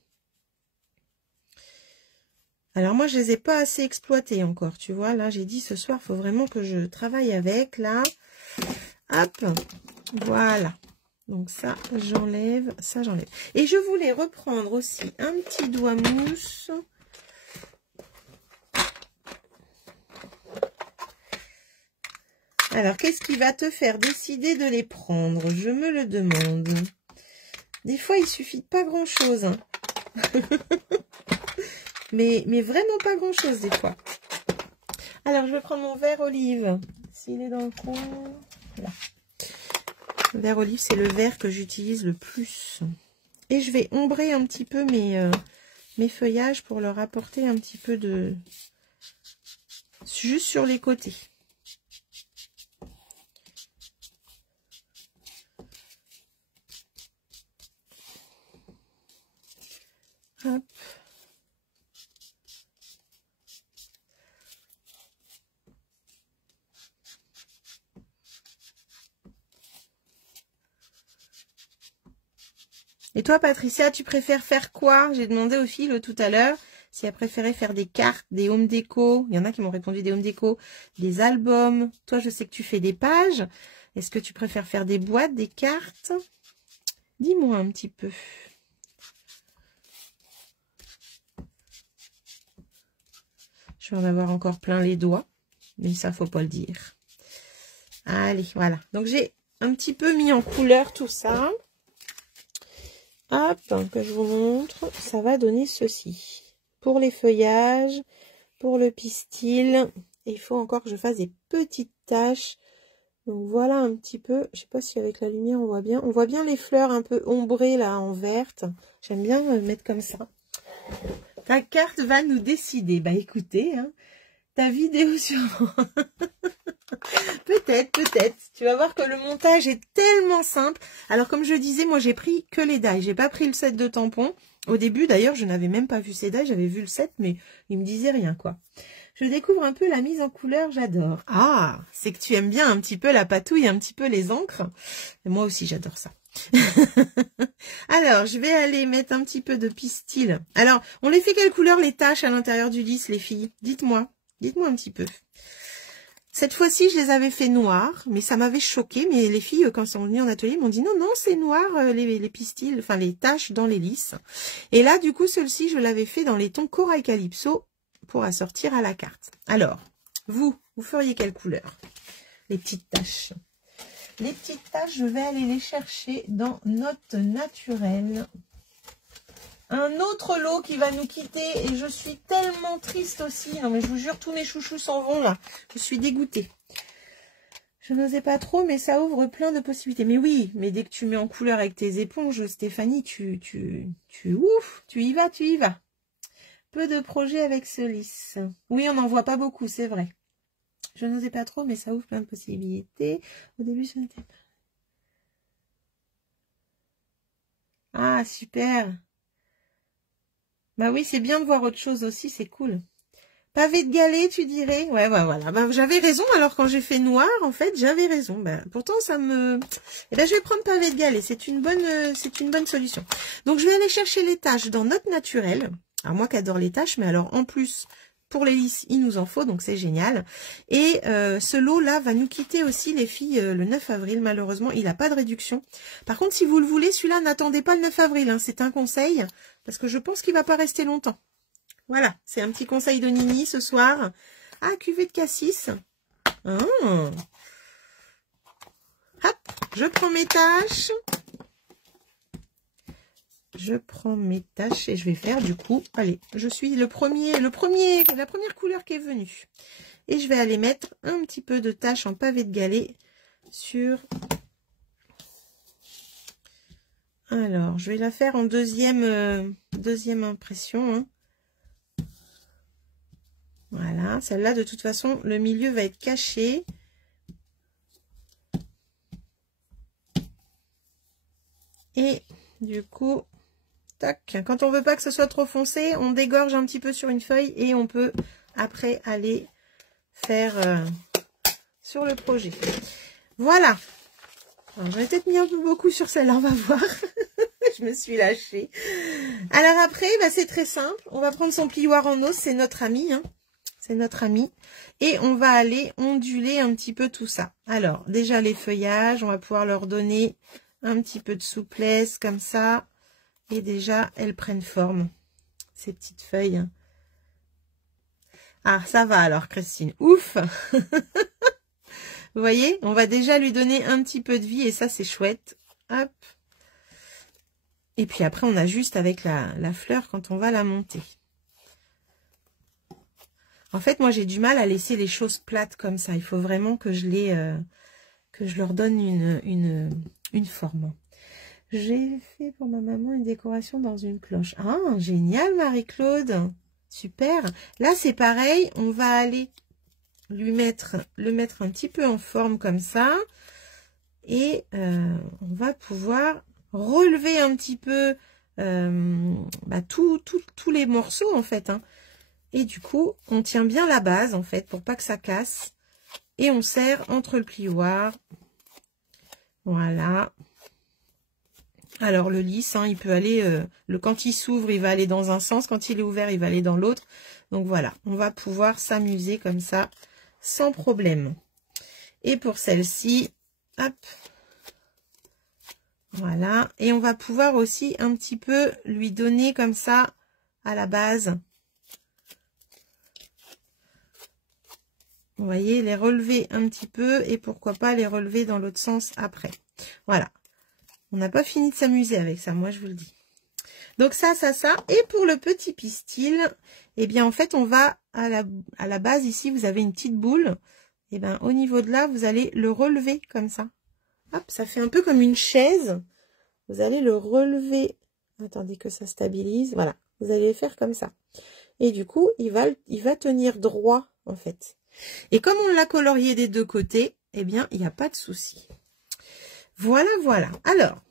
Alors moi, je les ai pas assez exploités encore. Tu vois, là, j'ai dit ce soir, il faut vraiment que je travaille avec. Là, hop, voilà. Donc ça, j'enlève. Ça, j'enlève. Et je voulais reprendre aussi un petit doigt mousse. Alors, qu'est-ce qui va te faire décider de les prendre? Je me le demande. Des fois, il suffit de pas grand-chose. Hein. mais vraiment pas grand-chose des fois. Alors, je vais prendre mon verre olive. S'il est dans le coin, là. Le verre olive, c'est le verre que j'utilise le plus. Et je vais ombrer un petit peu mes feuillages pour leur apporter un petit peu de... Juste sur les côtés. Hop. Et toi, Patricia, tu préfères faire quoi? J'ai demandé aux filles tout à l'heure si elles préféraient faire des cartes, des home déco. Il y en a qui m'ont répondu des home déco, des albums. Toi, je sais que tu fais des pages. Est-ce que tu préfères faire des boîtes, des cartes? Dis-moi un petit peu. Je vais en avoir encore plein les doigts, mais ça, faut pas le dire. Allez, voilà. Donc, j'ai un petit peu mis en couleur tout ça. Hop, que je vous montre. Ça va donner ceci. Pour les feuillages, pour le pistil. Et il faut encore que je fasse des petites taches. Donc, voilà un petit peu. Je sais pas si avec la lumière, on voit bien. On voit bien les fleurs un peu ombrées, là, en verte. J'aime bien mettre comme ça. Ta carte va nous décider. Bah, écoutez, hein, ta vidéo sur... Peut-être. Tu vas voir que le montage est tellement simple. Alors, comme je disais, moi, j'ai pris que les die. J'ai pas pris le set de tampons. Au début, d'ailleurs, je n'avais même pas vu ces die. J'avais vu le set, mais il me disait rien, quoi. Je découvre un peu la mise en couleur. J'adore. Ah, c'est que tu aimes bien un petit peu la patouille, un petit peu les encres. Et moi aussi, j'adore ça. Alors, je vais aller mettre un petit peu de pistil. Alors, on les fait quelle couleur, les taches à l'intérieur du lisse, les filles? Dites-moi. Dites-moi un petit peu. Cette fois-ci, je les avais fait noirs, mais ça m'avait choqué. Mais les filles, quand elles sont venues en atelier, m'ont dit non, non, c'est noir, les pistils, enfin les taches dans les lisses. Et là, du coup, celle-ci, je l'avais fait dans les tons Corail Calypso pour assortir à la carte. Alors, vous feriez quelle couleur? Les petites taches. Les petites taches, je vais aller les chercher dans Notes naturelles. Un autre lot qui va nous quitter et je suis tellement triste aussi. Non mais je vous jure, tous mes chouchous s'en vont là. Je suis dégoûtée. Je n'osais pas trop, mais ça ouvre plein de possibilités. Mais oui, mais dès que tu mets en couleur avec tes éponges, Stéphanie, tu y vas. Peu de projets avec ce lisse. Oui, on n'en voit pas beaucoup, c'est vrai. Je n'osais pas trop, mais ça ouvre plein de possibilités. Au début, je n'étais pas... Ah, super. Bah oui, c'est bien de voir autre chose aussi, c'est cool. Pavé de galets, tu dirais? Ouais, voilà. Bah, j'avais raison, alors quand j'ai fait noir, en fait, j'avais raison. Bah, pourtant, ça me... Eh ben, je vais prendre pavé de galets, c'est une bonne solution. Donc, je vais aller chercher les taches dans Notes naturelles. Alors, moi qui adore les taches, mais alors, en plus... Pour les lisses, il nous en faut, donc c'est génial. Et ce lot-là va nous quitter aussi, les filles, le 9 avril. Malheureusement, il n'a pas de réduction. Par contre, si vous le voulez, celui-là, n'attendez pas le 9 avril. Hein, c'est un conseil, parce que je pense qu'il ne va pas rester longtemps. Voilà, c'est un petit conseil de Nini ce soir. Ah, cuvée de cassis. Ah. Hop, je prends mes tâches. Je prends mes tâches et je vais faire du coup, allez, je suis la première couleur qui est venue. Et je vais aller mettre un petit peu de tache en pavé de galet sur... Alors, je vais la faire en deuxième impression. Hein. Voilà, celle-là, de toute façon, le milieu va être caché. Et du coup, tac, quand on veut pas que ce soit trop foncé, on dégorge un petit peu sur une feuille et on peut après aller faire sur le projet. Voilà. J'aurais peut-être mis un peu beaucoup sur celle-là, on va voir. Je me suis lâchée. Alors après, bah, c'est très simple. On va prendre son plioir en os, c'est notre ami. Hein. C'est notre ami. Et on va aller onduler un petit peu tout ça. Alors, déjà les feuillages, on va pouvoir leur donner un petit peu de souplesse comme ça. Et déjà, elles prennent forme, ces petites feuilles. Ah, ça va alors, Christine. Ouf. Vous voyez, on va déjà lui donner un petit peu de vie et ça, c'est chouette. Hop. Et puis après, on ajuste avec la fleur quand on va la monter. En fait, moi, j'ai du mal à laisser les choses plates comme ça. Il faut vraiment que je leur donne une forme. J'ai fait pour ma maman une décoration dans une cloche. Ah, génial, Marie-Claude. Super. Là, c'est pareil. On va aller le mettre un petit peu en forme comme ça. Et on va pouvoir relever un petit peu tous les morceaux, en fait. Hein. Et du coup, on tient bien la base, en fait, pour pas que ça casse. Et on serre entre le plioir. Voilà. Alors, le lisse, hein, il peut aller... quand il s'ouvre, il va aller dans un sens. Quand il est ouvert, il va aller dans l'autre. Donc, voilà. On va pouvoir s'amuser comme ça, sans problème. Et pour celle-ci, hop. Voilà. Et on va pouvoir aussi un petit peu lui donner comme ça, à la base... Vous voyez, les relever un petit peu et pourquoi pas les relever dans l'autre sens après. Voilà. On n'a pas fini de s'amuser avec ça, moi je vous le dis. Donc ça. Et pour le petit pistil, eh bien en fait on va à la base ici, vous avez une petite boule. Et bien au niveau de là, vous allez le relever comme ça. Hop, ça fait un peu comme une chaise. Vous allez le relever. Attendez que ça stabilise. Voilà, vous allez le faire comme ça. Et du coup, il va tenir droit en fait. Et comme on l'a colorié des deux côtés, eh bien, il n'y a pas de souci. Voilà, voilà. Alors,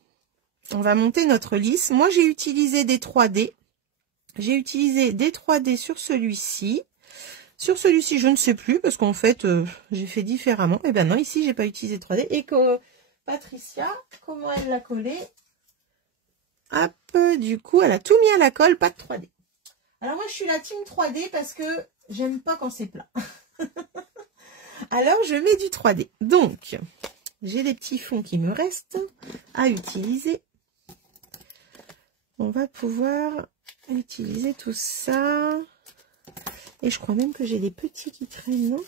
on va monter notre lisse. Moi, j'ai utilisé des 3D. J'ai utilisé des 3D sur celui-ci. Sur celui-ci, je ne sais plus, parce qu'en fait, j'ai fait différemment. Eh bien non, ici, j'ai pas utilisé 3D. Et que Patricia, comment elle l'a collé? Hop, du coup, elle a tout mis à la colle, pas de 3D. Alors moi, je suis la team 3D parce que j'aime pas quand c'est plat. Alors, je mets du 3D. Donc, j'ai des petits fonds qui me restent à utiliser. On va pouvoir utiliser tout ça. Et je crois même que j'ai des petits qui traînent, non?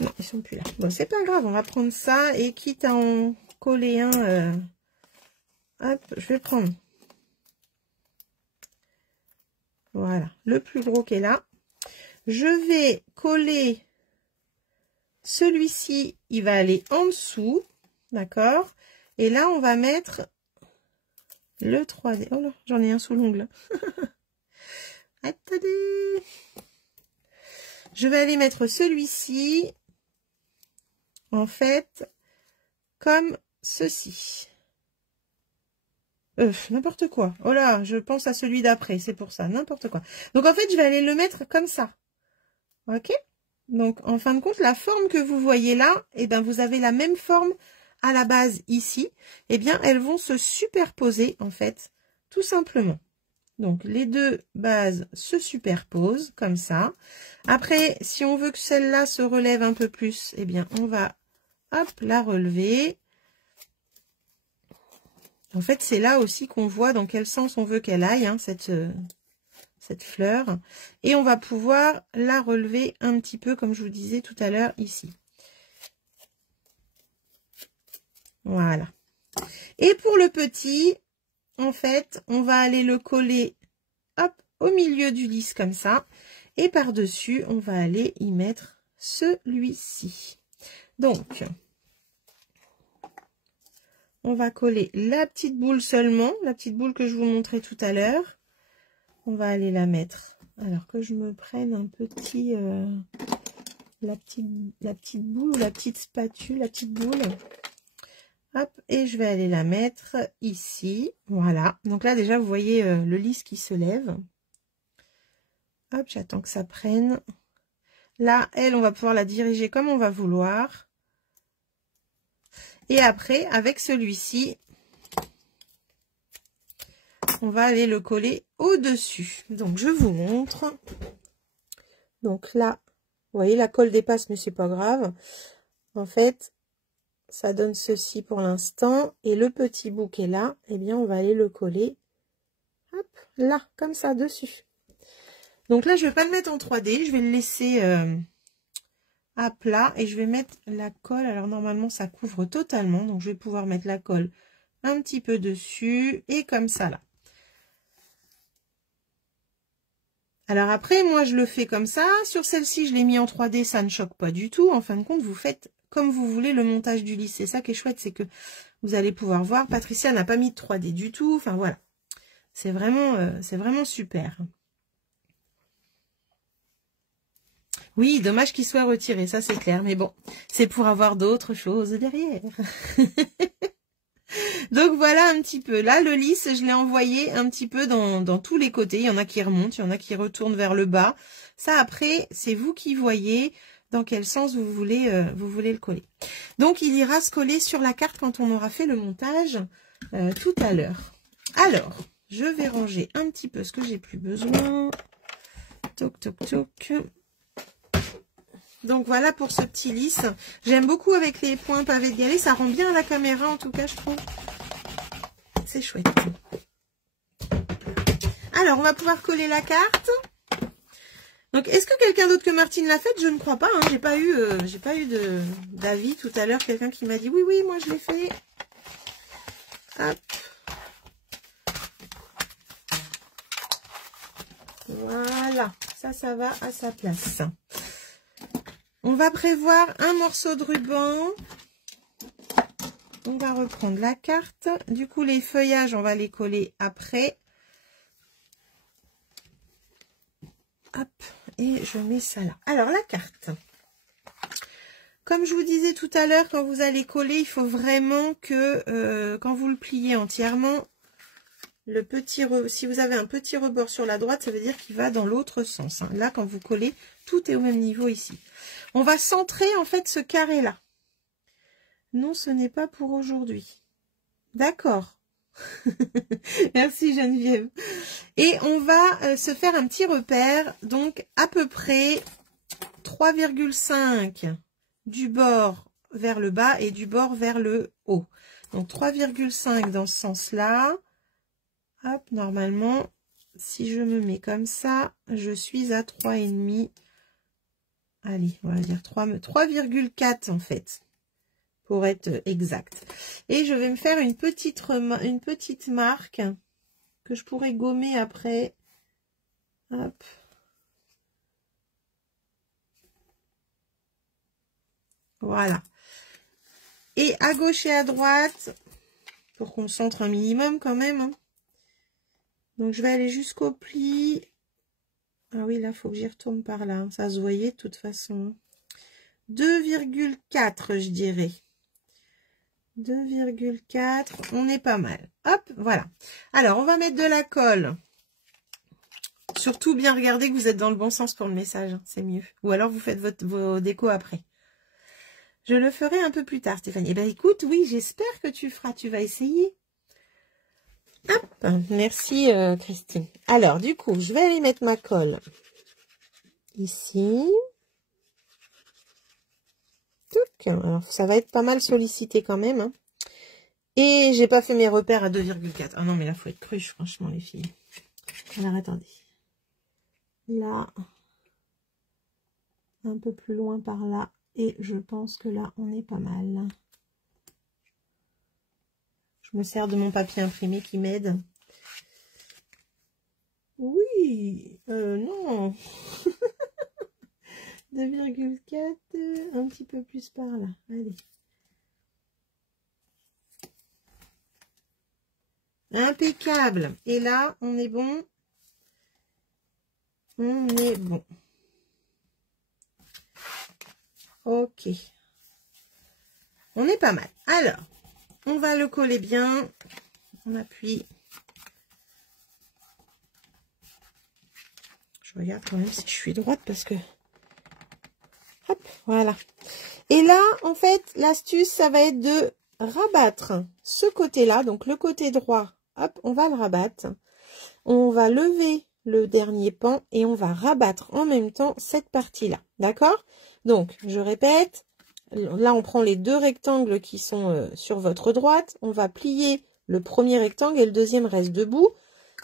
Non, ils sont plus là. Bon, c'est pas grave, on va prendre ça. Et quitte à en coller un, hop, je vais prendre. Voilà, le plus gros qui est là. Je vais coller celui-ci, il va aller en dessous, d'accord? Et là, on va mettre le 3D. Oh là, j'en ai un sous l'ongle. Attendez. Je vais aller mettre celui-ci, en fait, comme ceci. N'importe quoi. Oh là, je pense à celui d'après, c'est pour ça, n'importe quoi. Donc, en fait, je vais aller le mettre comme ça. Ok? Donc, en fin de compte, la forme que vous voyez là, eh bien, vous avez la même forme à la base ici. Eh bien, elles vont se superposer, en fait, tout simplement. Donc, les deux bases se superposent, comme ça. Après, si on veut que celle-là se relève un peu plus, eh bien, on va, hop, la relever. En fait, c'est là aussi qu'on voit dans quel sens on veut qu'elle aille, hein, cette fleur. Et on va pouvoir la relever un petit peu, comme je vous disais tout à l'heure, ici. Voilà. Et pour le petit, en fait, on va aller le coller, hop, au milieu du lisse, comme ça. Et par-dessus, on va aller y mettre celui-ci. Donc, on va coller la petite boule seulement, la petite boule que je vous montrais tout à l'heure. On va aller la mettre. Alors que je me prenne un petit, la petite boule ou la petite spatule, la petite boule. Hop, et je vais aller la mettre ici. Voilà. Donc là, déjà, vous voyez le lisse qui se lève. Hop, j'attends que ça prenne. Là, elle, on va pouvoir la diriger comme on va vouloir. Et après, avec celui-ci, on va aller le coller au-dessus. Donc, je vous montre. Donc là, vous voyez, la colle dépasse, mais c'est pas grave. En fait, ça donne ceci pour l'instant. Et le petit bout qui est là, eh bien, on va aller le coller. Hop, là, comme ça, dessus. Donc là, je vais pas le mettre en 3D. Je vais le laisser à plat. Et je vais mettre la colle. Alors, normalement, ça couvre totalement. Donc, je vais pouvoir mettre la colle un petit peu dessus. Et comme ça, là. Alors après, moi, je le fais comme ça. Sur celle-ci, je l'ai mis en 3D. Ça ne choque pas du tout. En fin de compte, vous faites comme vous voulez le montage du lisse. C'est ça qui est chouette. C'est que vous allez pouvoir voir. Patricia n'a pas mis de 3D du tout. Enfin, voilà. C'est vraiment super. Oui, dommage qu'il soit retiré. Ça, c'est clair. Mais bon, c'est pour avoir d'autres choses derrière. Donc voilà un petit peu. Là, le lisse, je l'ai envoyé un petit peu dans tous les côtés. Il y en a qui remontent, il y en a qui retournent vers le bas. Ça, après, c'est vous qui voyez dans quel sens vous voulez le coller. Donc, il ira se coller sur la carte quand on aura fait le montage tout à l'heure. Alors, je vais ranger un petit peu ce que j'ai plus besoin. Toc, toc, toc. Donc voilà pour ce petit lisse. J'aime beaucoup avec les points pavés de galet. Ça rend bien à la caméra, en tout cas, je trouve. C'est chouette. Alors, on va pouvoir coller la carte. Donc, est-ce que quelqu'un d'autre que Martine l'a faite? Je ne crois pas. Hein. J'ai pas eu d'avis tout à l'heure. Quelqu'un qui m'a dit oui, oui, moi je l'ai fait. Hop. Voilà. Ça va à sa place. On va prévoir un morceau de ruban. On va reprendre la carte. Du coup, les feuillages, on va les coller après. Hop, et je mets ça là. Alors, la carte. Comme je vous disais tout à l'heure, quand vous allez coller, il faut vraiment que, quand vous le pliez entièrement, si vous avez un petit rebord sur la droite, ça veut dire qu'il va dans l'autre sens. Hein. Là, quand vous collez, tout est au même niveau ici. On va centrer, en fait, ce carré-là. Non, ce n'est pas pour aujourd'hui. D'accord. Merci Geneviève. Et on va se faire un petit repère. Donc, à peu près 3,5 du bord vers le bas et du bord vers le haut. Donc, 3,5 dans ce sens-là. Hop, normalement, si je me mets comme ça, je suis à 3,5. Allez, on va dire 3,4 en fait, pour être exact. Et je vais me faire une petite marque que je pourrais gommer après. Hop. Voilà. Et à gauche et à droite, pour qu'on centre un minimum quand même. Hein. Donc, je vais aller jusqu'au pli. Ah oui, là, il faut que j'y retourne par là. Ça se voyait de toute façon. 2,4, je dirais. 2,4. On est pas mal. Hop, voilà. Alors, on va mettre de la colle. Surtout, bien regarder que vous êtes dans le bon sens pour le message. Hein, c'est mieux. Ou alors, vous faites vos décos après. Je le ferai un peu plus tard, Stéphanie. Eh bien, écoute, oui, j'espère que tu feras. Tu vas essayer. Hop, merci Christine. Alors, du coup, je vais aller mettre ma colle ici. Alors, ça va être pas mal sollicité quand même. Hein. Et j'ai pas fait mes repères à 2,4. Ah non, mais là, faut être cruche, franchement, les filles. Alors, attendez. Là, un peu plus loin par là. Et je pense que là, on est pas mal. Je me sers de mon papier imprimé qui m'aide. Oui, non. 2,4, un petit peu plus par là. Allez. Impeccable. Et là, on est bon. On est bon. Ok. On est pas mal. Alors, on va le coller bien. On appuie. Je regarde quand même si je suis droite parce que... Hop, voilà. Et là, en fait, l'astuce, ça va être de rabattre ce côté-là, donc le côté droit. Hop, on va le rabattre. On va lever le dernier pan et on va rabattre en même temps cette partie-là. D'accord? Donc, je répète. Là, on prend les deux rectangles qui sont sur votre droite. On va plier le premier rectangle et le deuxième reste debout.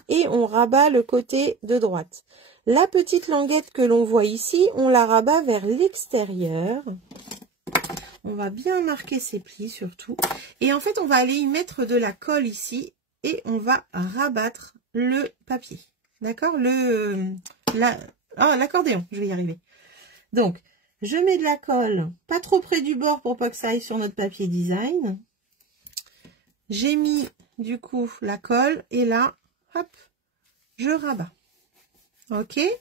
Et on rabat le côté de droite. La petite languette que l'on voit ici, on la rabat vers l'extérieur. On va bien marquer ses plis surtout. Et en fait, on va aller y mettre de la colle ici. Et on va rabattre le papier. D'accord? L'accordéon, je vais y arriver. Donc, je mets de la colle, pas trop près du bord pour pas que ça aille sur notre papier design. J'ai mis du coup la colle et là, hop, je rabats. Ok? Et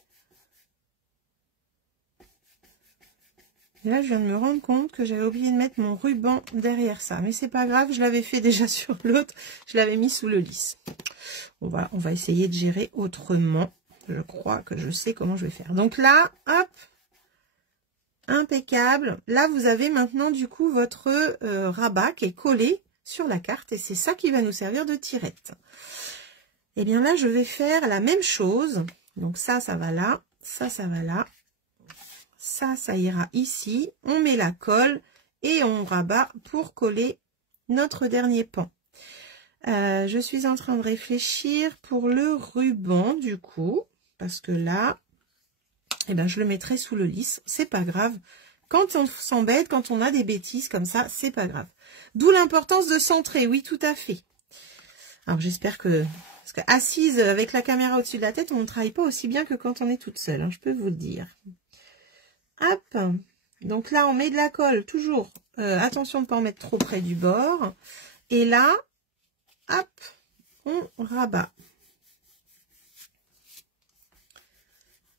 là, je viens de me rendre compte que j'avais oublié de mettre mon ruban derrière ça. Mais c'est pas grave, je l'avais fait déjà sur l'autre. Je l'avais mis sous le lisse. On va essayer de gérer autrement. Je crois que je sais comment je vais faire. Donc là, hop. Impeccable. Là, vous avez maintenant du coup votre rabat qui est collé sur la carte et c'est ça qui va nous servir de tirette. Et bien là, je vais faire la même chose. Donc ça, ça va là. Ça, ça va là. Ça ira ici. On met la colle et on rabat pour coller notre dernier pan. Je suis en train de réfléchir pour le ruban du coup. Parce que là... Eh ben, je le mettrai sous le lisse, c'est pas grave. Quand on s'embête, quand on a des bêtises comme ça, c'est pas grave. D'où l'importance de centrer, oui, tout à fait. Alors, j'espère que... Parce que assise avec la caméra au-dessus de la tête, on ne travaille pas aussi bien que quand on est toute seule, hein, je peux vous le dire. Hop. Donc là, on met de la colle, toujours. Attention de ne pas en mettre trop près du bord. Et là, hop, on rabat.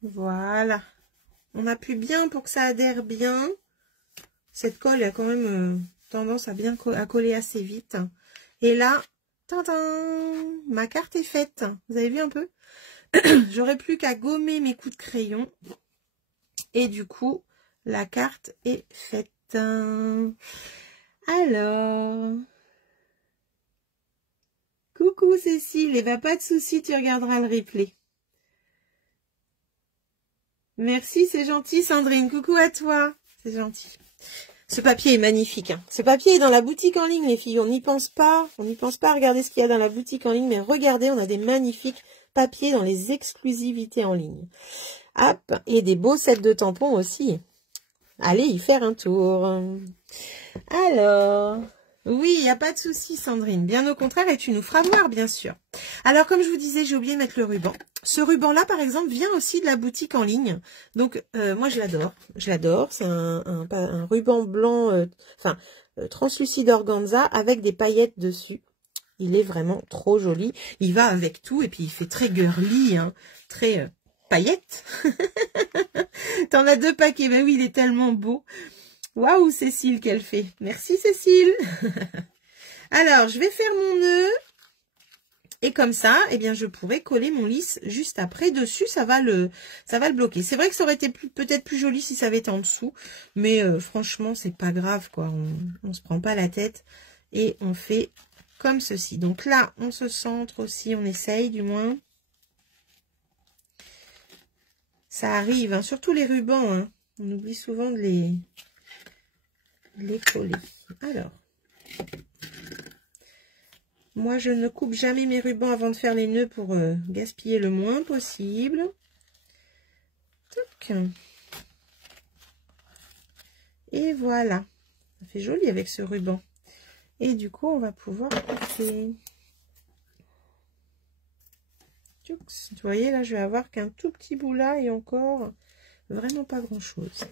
Voilà. On appuie bien pour que ça adhère bien. Cette colle a quand même tendance à bien coller assez vite. Et là, tadam, ma carte est faite. Vous avez vu un peu? J'aurais plus qu'à gommer mes coups de crayon. Et du coup, la carte est faite. Alors... Coucou Cécile, et bah pas de souci, tu regarderas le replay. Merci, c'est gentil Sandrine. Coucou à toi. C'est gentil. Ce papier est magnifique. Hein. Ce papier est dans la boutique en ligne, les filles. On n'y pense pas. On n'y pense pas à regarder ce qu'il y a dans la boutique en ligne. Mais regardez, on a des magnifiques papiers dans les exclusivités en ligne. Hop. Et des beaux sets de tampons aussi. Allez y faire un tour. Alors... Oui, il n'y a pas de souci, Sandrine. Bien au contraire, et tu nous feras voir, bien sûr. Alors, comme je vous disais, j'ai oublié de mettre le ruban. Ce ruban-là, par exemple, vient aussi de la boutique en ligne. Donc, moi, je l'adore. Je l'adore. C'est un ruban blanc, translucide organza avec des paillettes dessus. Il est vraiment trop joli. Il va avec tout et puis il fait très girly, hein, très paillettes. T'en as 2 paquets. Ben oui, il est tellement beau. Waouh, Cécile, qu'elle fait. Merci, Cécile. Alors, je vais faire mon nœud. Et comme ça, eh bien, je pourrais coller mon lisse juste après. Dessus, ça va le bloquer. C'est vrai que ça aurait été peut-être plus joli si ça avait été en dessous. Mais franchement, c'est pas grave, quoi. On se prend pas la tête. Et on fait comme ceci. Donc là, on se centre aussi. On essaye, du moins. Ça arrive, hein, surtout les rubans. Hein. On oublie souvent de les coller. Alors, moi je ne coupe jamais mes rubans avant de faire les nœuds pour gaspiller le moins possible. Toc. Et voilà, ça fait joli avec ce ruban. Et du coup, on va pouvoir couper. Vous voyez, là, je vais avoir qu'un tout petit bout là et encore. Vraiment pas grand-chose.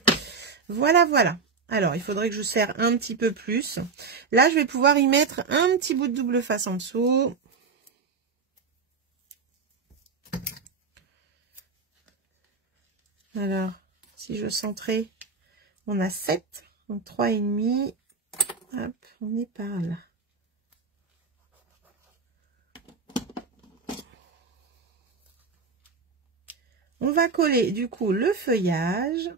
Voilà, voilà. Alors, il faudrait que je serre un petit peu plus. Là, je vais pouvoir y mettre un petit bout de double face en dessous. Alors, si je centrais, on a 7, donc 3,5. Hop, on est par là. On va coller du coup le feuillage.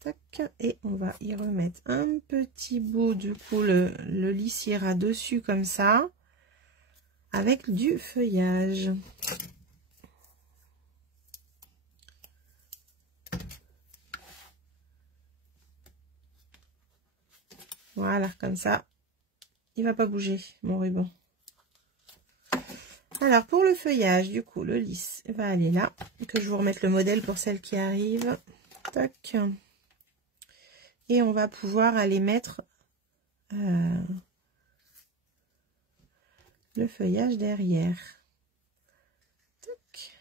Tac, et on va y remettre un petit bout, du coup le lisse ira dessus comme ça, avec du feuillage. Voilà, comme ça, il va pas bouger mon ruban. Alors pour le feuillage, du coup, le lisse va aller là, que je vous remette le modèle pour celle qui arrive. Tac. Et on va pouvoir aller mettre le feuillage derrière. Tac.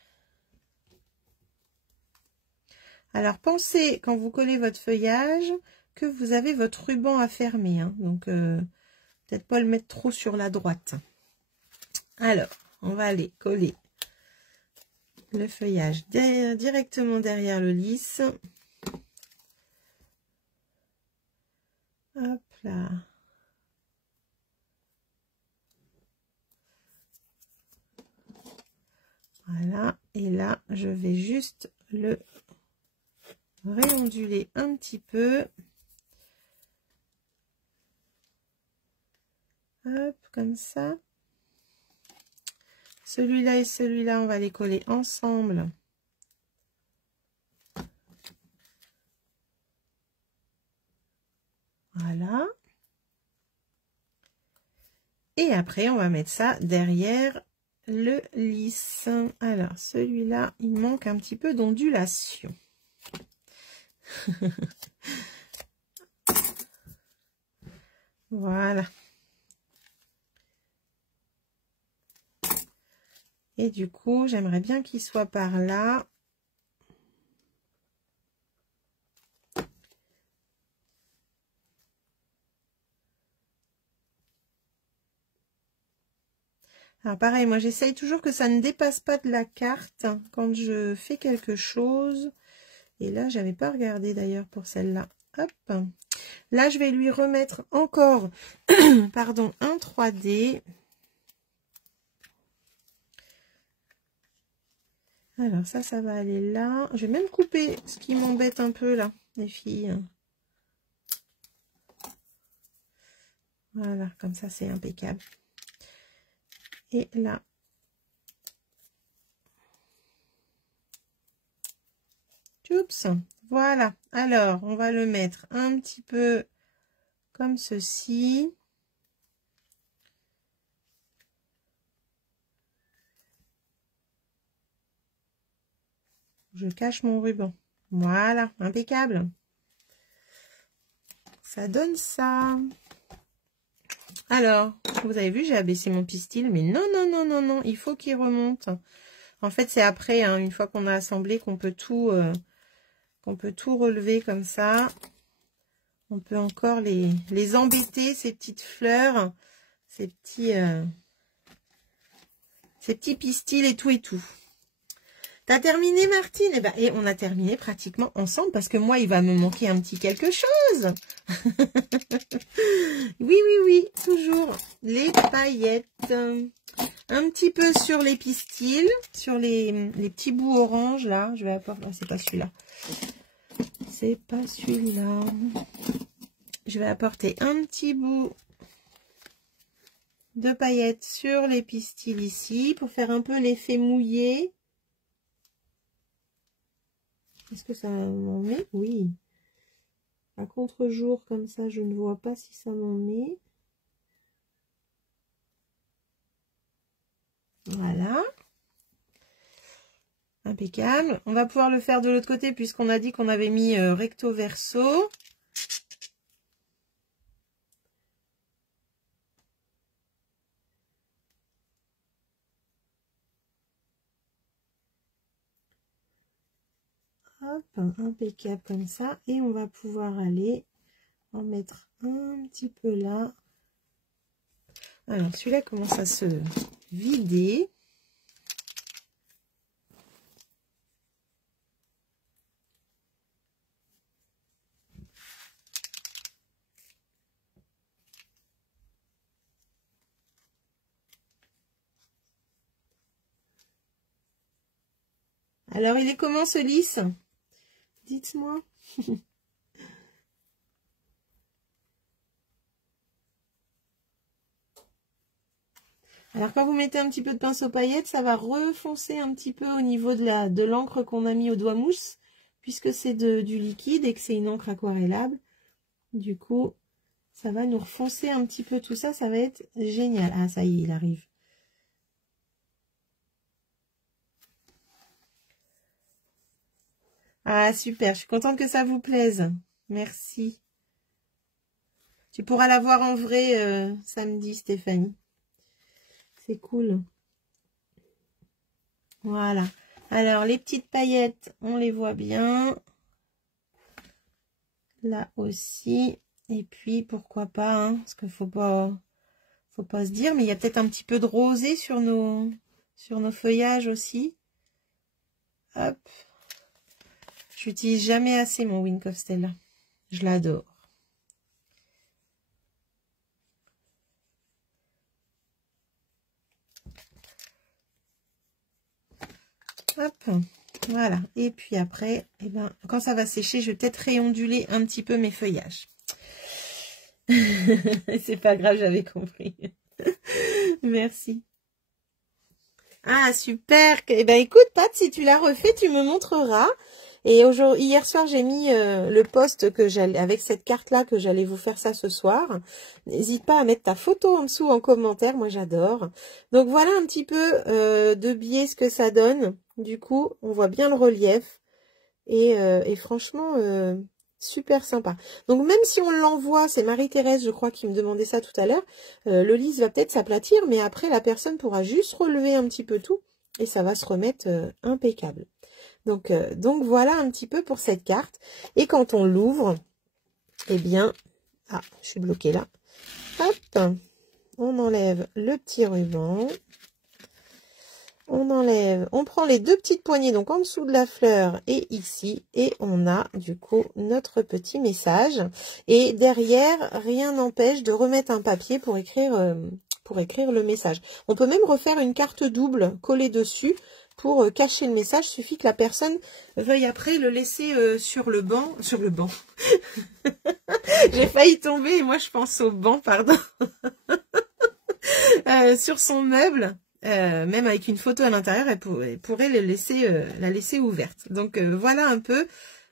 Alors pensez, quand vous collez votre feuillage, que vous avez votre ruban à fermer. Hein. Donc peut-être pas le mettre trop sur la droite. Alors, on va aller coller le feuillage directement derrière le lisse. Hop là. Voilà. Et là, je vais juste le réonduler un petit peu. Hop, comme ça. Celui-là et celui-là, on va les coller ensemble. Voilà. Et après, on va mettre ça derrière le lisse. Alors, celui-là, il manque un petit peu d'ondulation. Voilà. Et du coup, j'aimerais bien qu'il soit par là. Alors pareil, moi j'essaye toujours que ça ne dépasse pas de la carte quand je fais quelque chose. Et là, j'avais pas regardé d'ailleurs pour celle-là. Hop. Là, je vais lui remettre encore pardon, un 3D. Alors ça va aller là. Je vais même couper ce qui m'embête un peu là, les filles. Voilà, comme ça c'est impeccable. Et là. Oups, voilà. Alors, on va le mettre un petit peu comme ceci. Je cache mon ruban. Voilà, impeccable. Ça donne ça. Alors, vous avez vu, j'ai abaissé mon pistil, mais non, non, non, non, non, il faut qu'il remonte. En fait, c'est après, hein, une fois qu'on a assemblé, qu'on peut tout relever comme ça. On peut encore les embêter, ces petites fleurs, ces petits pistils et tout et tout. T'as terminé, Martine? Eh ben, et on a terminé pratiquement ensemble parce que moi, il va me manquer un petit quelque chose. Oui, oui, oui, toujours les paillettes. Un petit peu sur les pistils, sur les petits bouts orange, là. Je vais apporter... Ah, c'est pas celui-là. C'est pas celui-là. Je vais apporter un petit bout de paillettes sur les pistils ici pour faire un peu l'effet mouillé. Est-ce que ça m'en met? Oui. À contre-jour, comme ça, je ne vois pas si ça m'en met. Voilà. Impeccable. On va pouvoir le faire de l'autre côté puisqu'on a dit qu'on avait mis recto verso. Hop, impeccable comme ça. Et on va pouvoir aller en mettre un petit peu là. Alors, celui-là commence à se vider. Alors, il est comment ce lisse? Dites-moi. Alors, quand vous mettez un petit peu de pinceau paillettes, ça va refoncer un petit peu au niveau de l'encre qu'on a mis au doigt mousse, puisque c'est du liquide et que c'est une encre aquarellable. Du coup, ça va nous refoncer un petit peu tout ça, ça va être génial. Ah, ça y est, il arrive. Ah, super, je suis contente que ça vous plaise. Merci. Tu pourras la voir en vrai samedi, Stéphanie. C'est cool. Voilà. Alors, les petites paillettes, on les voit bien. Là aussi. Et puis, pourquoi pas, hein, parce qu'il faut pas se dire, mais il y a peut-être un petit peu de rosé sur nos feuillages aussi. Hop. J'utilise jamais assez mon Wink of Stella. Je l'adore. Hop, voilà. Et puis après, eh ben, quand ça va sécher, je vais peut-être réonduler un petit peu mes feuillages. C'est pas grave, j'avais compris. Merci. Ah, super. Eh ben, écoute, Pat, si tu l'as refait, tu me montreras. Et hier soir, j'ai mis le post que avec cette carte-là que j'allais vous faire ça ce soir. N'hésite pas à mettre ta photo en dessous en commentaire. Moi, j'adore. Donc, voilà un petit peu de biais ce que ça donne. Du coup, on voit bien le relief. Et franchement, super sympa. Donc, même si on l'envoie, c'est Marie-Thérèse, je crois, qui me demandait ça tout à l'heure, le lisse va peut-être s'aplatir, mais après, la personne pourra juste relever un petit peu tout et ça va se remettre impeccable. Donc voilà un petit peu pour cette carte. Et quand on l'ouvre, eh bien, ah, je suis bloquée là. Hop, on enlève le petit ruban. On prend les deux petites poignées, donc en dessous de la fleur et ici, et on a du coup notre petit message. Et derrière, rien n'empêche de remettre un papier pour écrire le message. On peut même refaire une carte double collée dessus pour cacher le message. Il suffit que la personne veuille après le laisser sur le banc. Sur le banc. J'ai failli tomber et moi je pense au banc, pardon. Sur son meuble. Même avec une photo à l'intérieur, elle pourrait la laisser ouverte. Donc voilà un peu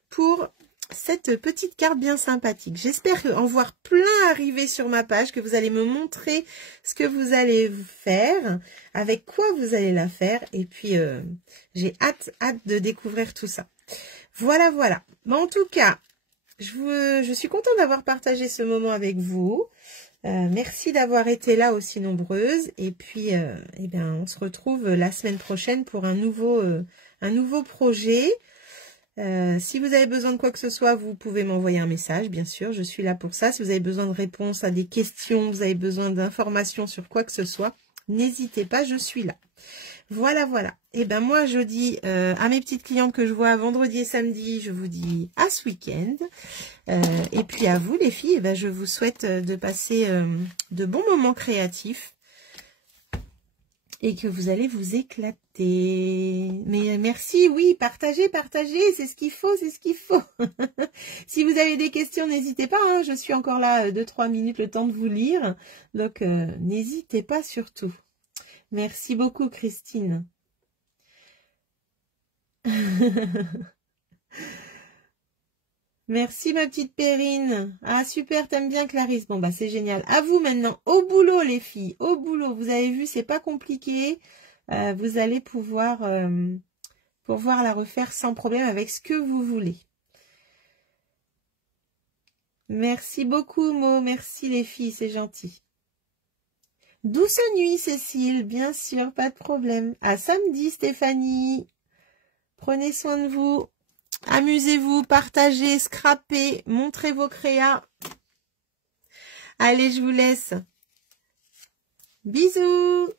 pour cette petite carte bien sympathique. J'espère en voir plein arriver sur ma page, que vous allez me montrer ce que vous allez faire, avec quoi vous allez la faire. Et puis j'ai hâte de découvrir tout ça. Voilà, voilà. Mais en tout cas, je suis contente d'avoir partagé ce moment avec vous. Merci d'avoir été là aussi nombreuses. Et puis, eh bien, on se retrouve la semaine prochaine pour un nouveau projet. Si vous avez besoin de quoi que ce soit, vous pouvez m'envoyer un message, bien sûr. Je suis là pour ça. Si vous avez besoin de réponses à des questions, vous avez besoin d'informations sur quoi que ce soit, n'hésitez pas, je suis là. Voilà, voilà. Et ben moi, je dis à mes petites clientes que je vois vendredi et samedi, je vous dis à ce week-end. Et puis à vous, les filles, eh ben, je vous souhaite de passer de bons moments créatifs et que vous allez vous éclater. Mais merci, oui, partagez, c'est ce qu'il faut, c'est ce qu'il faut. Si vous avez des questions, n'hésitez pas, hein, je suis encore là 2-3 minutes, le temps de vous lire. Donc, n'hésitez pas surtout. Merci beaucoup, Christine. Merci, ma petite Perrine. Ah, super, t'aimes bien Clarisse. Bon, bah, c'est génial. À vous maintenant. Au boulot, les filles. Au boulot. Vous avez vu, c'est pas compliqué. Vous allez pouvoir la refaire sans problème avec ce que vous voulez. Merci beaucoup, Mo. Merci, les filles. C'est gentil. Douce nuit, Cécile. Bien sûr, pas de problème. À samedi, Stéphanie. Prenez soin de vous. Amusez-vous, partagez, scrappez, montrez vos créas. Allez, je vous laisse. Bisous.